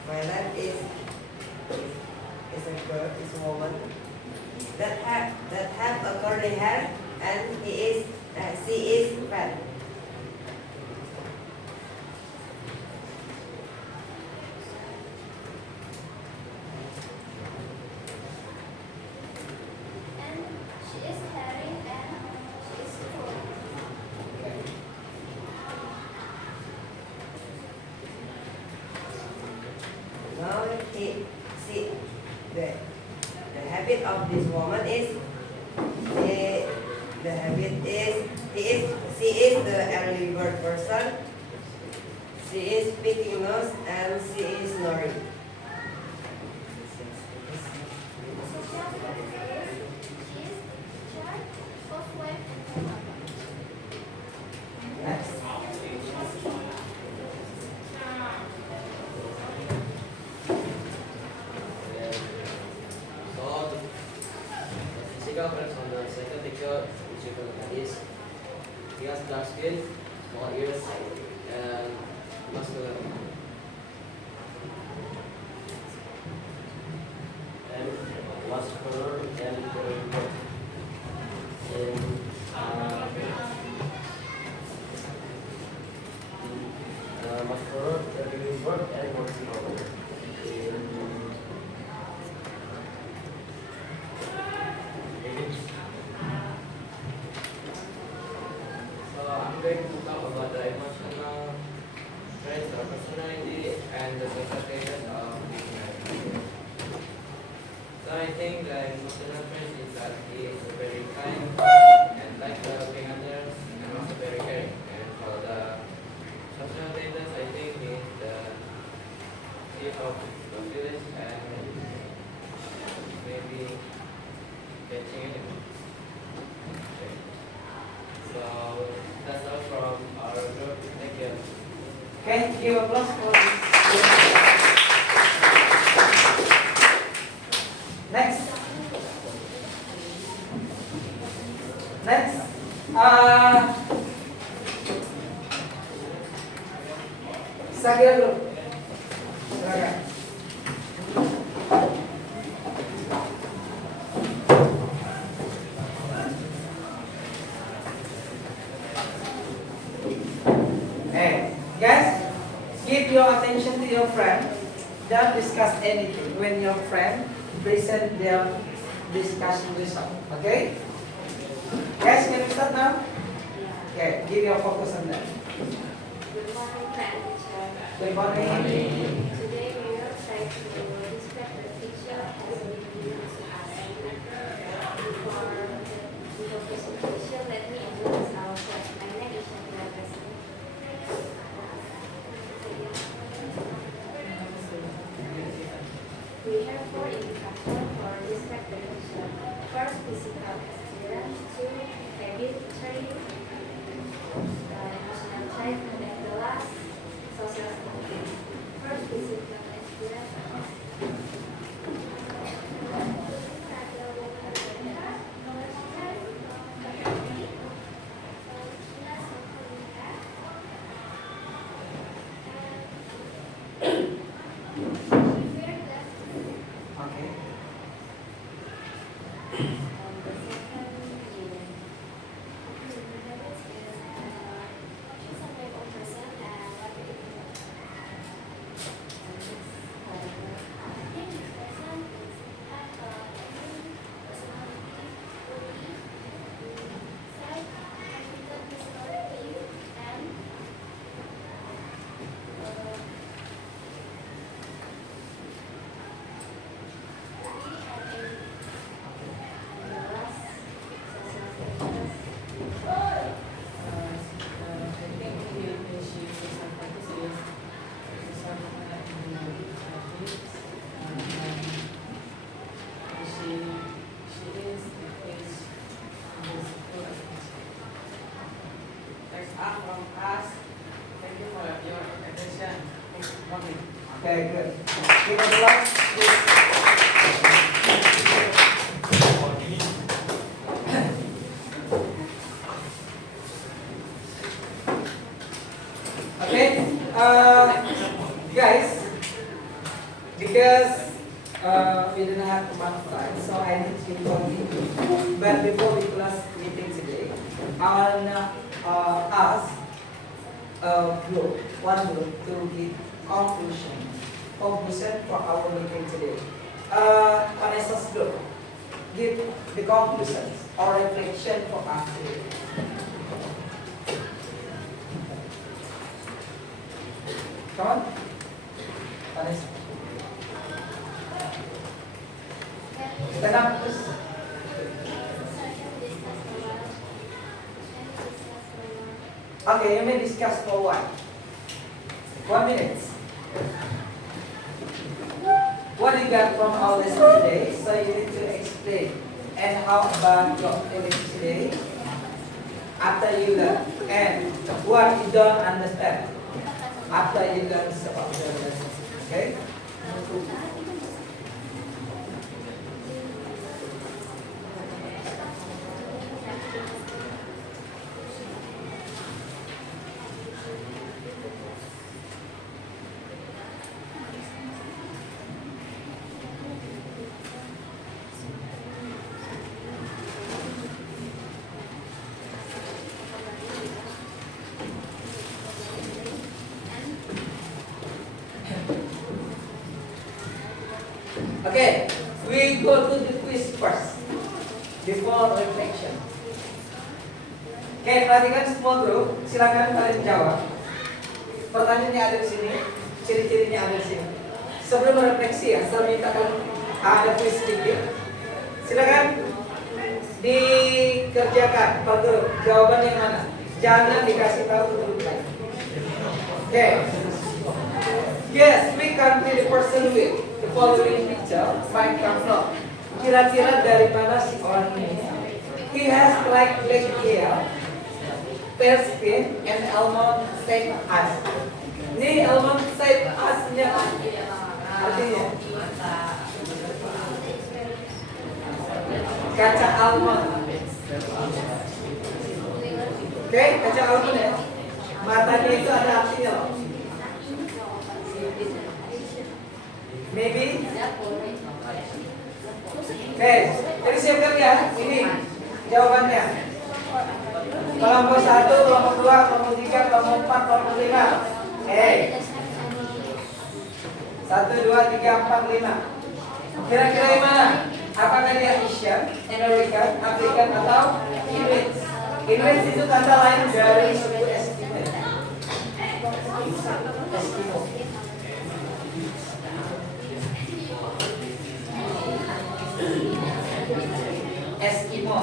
My left is a girl, is a woman that have a curly hair, and she is fat. And she is hairy and she is full. Now the habit of this woman is she is the early bird person. She is picking nose and she is snoring. Social status, she is teacher, housewife, and mother. Next. So, the physical appearance on the second picture, which you can look at is, he has dark skin, small ears, giving birth and watching over. So I'm going to talk about the emotional traits or personality and the social status of being married. So I think the emotional traits is that he is very kind and like helping others and also very caring. And for the social status, I think he is the chief of the village and maybe catching it. Okay. So that's all from our group. Thank you. Okay, give applause for this. Next. Next. Sakira dulu. Silakan. Hey, guys, give your attention to your friend. Don't discuss anything when your friend present their discussion result. Okay? Guys, can we start now? Okay, give your focus on that. Good morning, friends. Good morning. Today we will try to describe the picture as been given to us. Before presentation, let me introduce ourselves. My name is Shakira Kassim. We have four indicators for describe the picture. First, physical appearance. Two, habit. Three, emotional type. And the last, social skills. First, physical appearance. Okay. Okay, good. Give applause. Please. Okay, guys, because we didn't have much time, so I need to continue. But before we close meeting today, I wanna ask one group to give conclusion for our meeting today. Vanessa's group, give the conclusions or reflection for us today. Come on, Vanessa. Stand up, please. Okay, you may discuss for what? 1 minute. What you got from our lesson today? So you need to explain. And how about your feelings today? After you learn. And what you don't understand. After you learn about the lesson. Okay? Okay, we go to the quiz first before reflection. Oke, perhatikan semua grup, silakan kalian jawab. Pertanyaannya ada di sini, ciri-cirinya ada di sini. Sebelum refleksi ya, saya minta kalian ada quiz sedikit. Silakan dikerjakan per grup. Jawaban yang mana? Jangan dikasih tahu ke grup lain. Oke. Yes, we can be the person with the following picture. Find come from. Kira-kira dari mana si orang ini? He has like black hair, fair skin, and almond shaped eyes. Ini almond shaped eyes-nya artinya kaca almond. Oke, kaca almond ya. Matanya itu ada artinya loh. Maybe. Oke, jadi siapkan ya. Ini jawabannya. Kelompok 1, kelompok 2, kelompok 3, kelompok 4, kelompok 5. 1, 2, 3, 4, 5. Kira-kira yang mana? Apakah dia Asian, American, African, atau English? English itu kata lain dari suku Eskimo. Eskimo. Eskimo.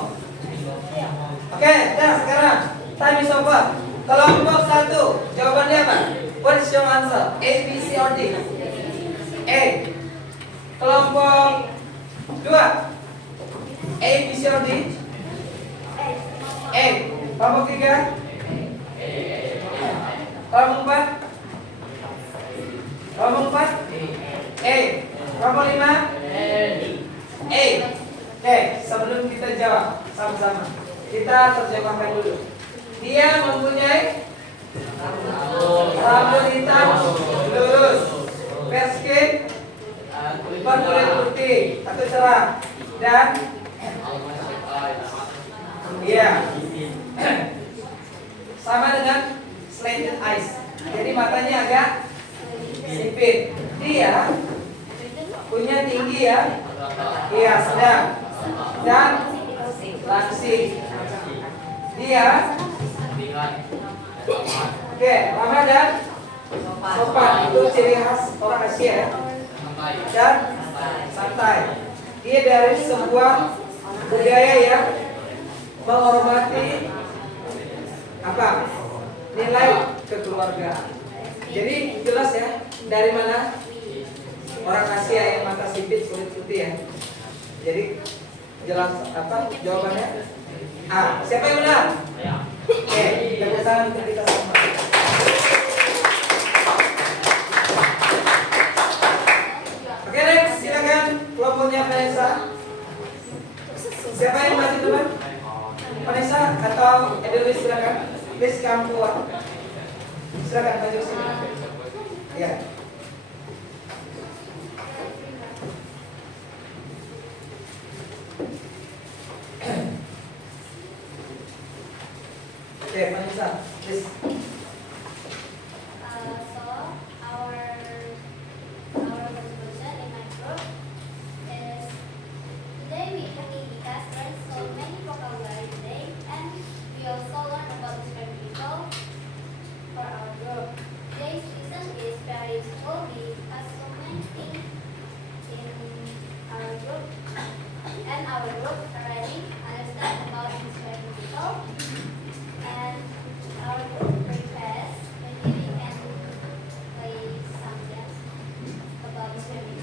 Oke, nah sekarang time is over. Kelompok 1, jawabannya apa? What is your answer? A, B, C, or D? A. Kelompok 2, A, B, C, or D? A. Kelompok 3? Kelompok 4? Kelompok 4? A. Kelompok 5? A. Oke, sebelum kita jawab sama-sama, kita terjemahkan dulu. Dia mempunyai rambut hitam lurus, fair skin, berkulit putih atau cerah, dan iya sama dengan slanted eyes. Jadi matanya agak sipit. Dia punya tinggi ya, iya sedang dan langsing. Dia oke, ramah dan sopan. Itu ciri khas orang Asia ya. Dan santai. Dia dari sebuah budaya yang menghormati apa? Nilai kekeluargaan. Jadi jelas ya dari mana orang Asia yang mata sipit kulit putih ya. Jadi jelas apa jawabannya? A. Siapa yang benar? Oke, tepuk tangan untuk kita semua. Oke, next silakan kelompoknya Vanessa. Siapa yang maju teman? Vanessa atau Edelis silakan. Please come forward. Silakan maju sini. Ya. Okay, Vanessa, please. So our conclusion in my group is today we has learned so many vocabulary today, and we also learned about different people for our group. Today's lesson is very useful. We have so many things in our group, and our group already understand about different people. And our group request maybe we can play some games about swimming.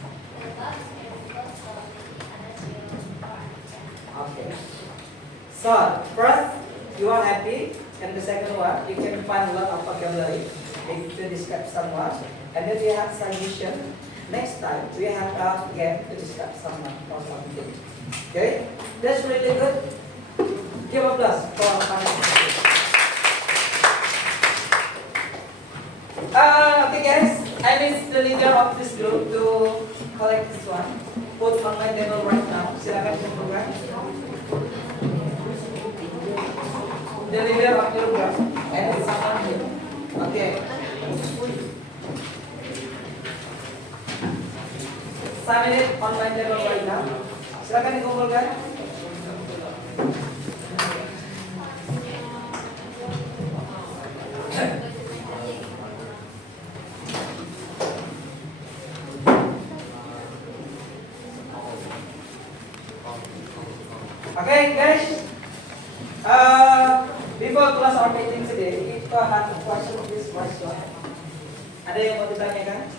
About swimming, so maybe others will more understand. Okay. So first, you are happy, and the second one, you can find a lot of vocabulary to describe someone, and then we have suggestion. Next time, we have a game to describe someone or something. Okay, that's really good. Give a plus for Vanessa. Okay guys, I need the leader of this group to collect this one. Put on my table right now. Silakan kumpulkan. The leader of your group and it's someone here. Okay. sign it on my table right now. Silakan dikumpulkan. Okay, guys. Before class our meeting today, if you have a question, please question. Ada yang mau ditanyakan?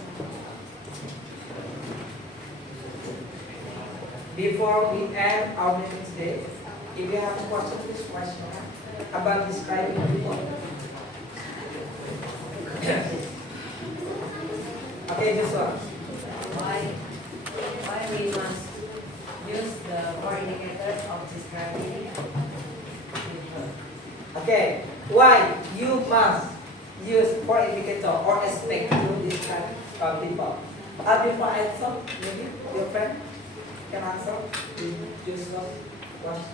Before we end our meeting today, if you have a question, please question about describing people. Okay, Joshua. Why we must use the four indicators of describing people? Okay, why you must use four indicator or aspect to describe people? Before I answer, maybe your friend can answer. Use those question.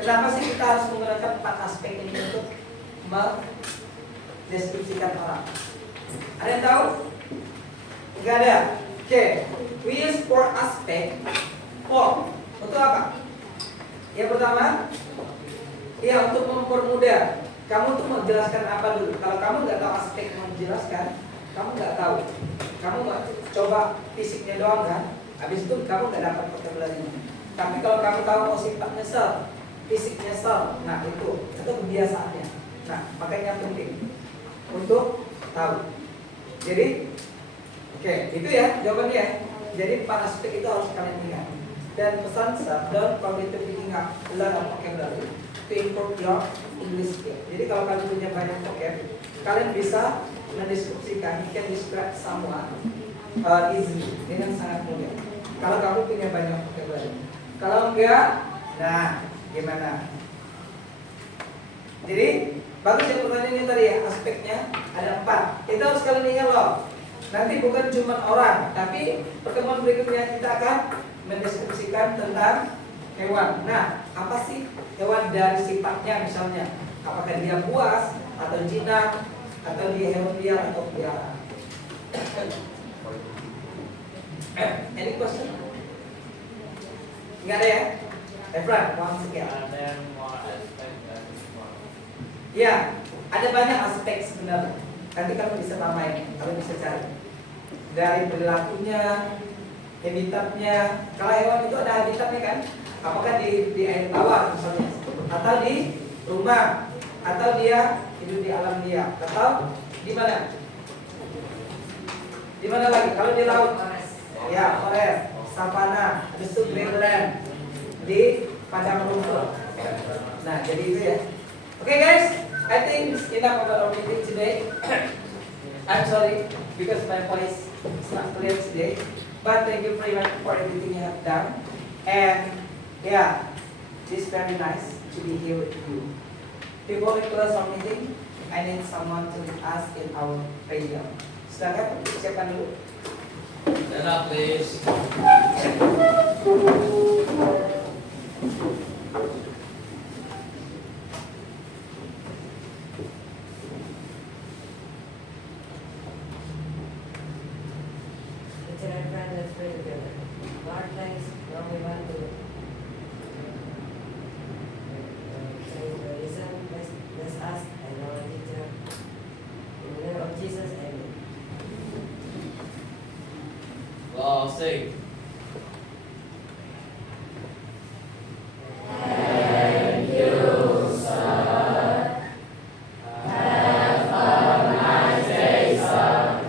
Kenapa sih kita harus menggunakan 4 aspek ini untuk mendeskripsikan orang? Ada yang tahu? Enggak ada. Oke, we use 4 aspek. Untuk apa? Yang pertama, ya untuk mempermudah. Kamu tuh menjelaskan apa dulu? Kalau kamu nggak tahu aspek yang menjelaskan, kamu nggak tahu. Kamu nggak coba fisiknya doang kan? Habis itu kamu nggak dapat vocabulary-nya. Tapi kalau kamu tahu sifatnya sel, fisiknya sel, nah itu kebiasaannya. Nah, makanya penting untuk tahu. Jadi, oke, itu ya jawabannya. Jadi 4 aspek itu harus kalian ingat. Dan pesan saya, don't forget to picking up a lot of vocabulary to improve your English skill. Jadi kalau kalian punya banyak vocab, kalian bisa mendeskripsikan, you can describe someone easily, dengan sangat mudah. Kalau kamu punya banyak vocabulary. Kalau enggak, nah gimana? Jadi bagus ya pertanyaan ini tadi ya, aspeknya ada 4. Itu harus kalian ingat loh. Nanti bukan cuma orang, tapi pertemuan berikutnya kita akan mendeskripsikan tentang hewan. Nah, apa sih hewan dari sifatnya misalnya? Apakah dia buas atau jinak atau dia hewan liar atau piara? Any question? Enggak ada ya? Efran, mohon sekian. Ya, ada banyak aspek sebenarnya. Nanti kamu bisa tambahin, kamu bisa cari dari perilakunya, habitatnya. Kalau hewan itu ada habitatnya kan? Apakah di air tawar misalnya, atau di rumah, atau dia hidup di alam liar, atau di mana? Di mana lagi? Kalau di laut, ya forest, savana, justru grassland, di padang rumput. Nah, jadi itu ya. Okay guys, I think it's enough about our meeting today. I'm sorry because my voice is not clear today, but thank you very much for everything you have done. And yeah, it's very nice to be here with you. Before we close our meeting, I need someone to lead us in our prayer. Silakan, siapkan dulu. Stand up, please. Teacher and friend, let's pray together. Lord, thanks. Now we want to thank the reason, bless us and our teacher. In the name of Jesus, amen. Well, sing.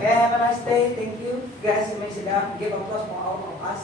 Okay, have a nice day. Thank you. Guys, you may sit down. Give applause for all of us.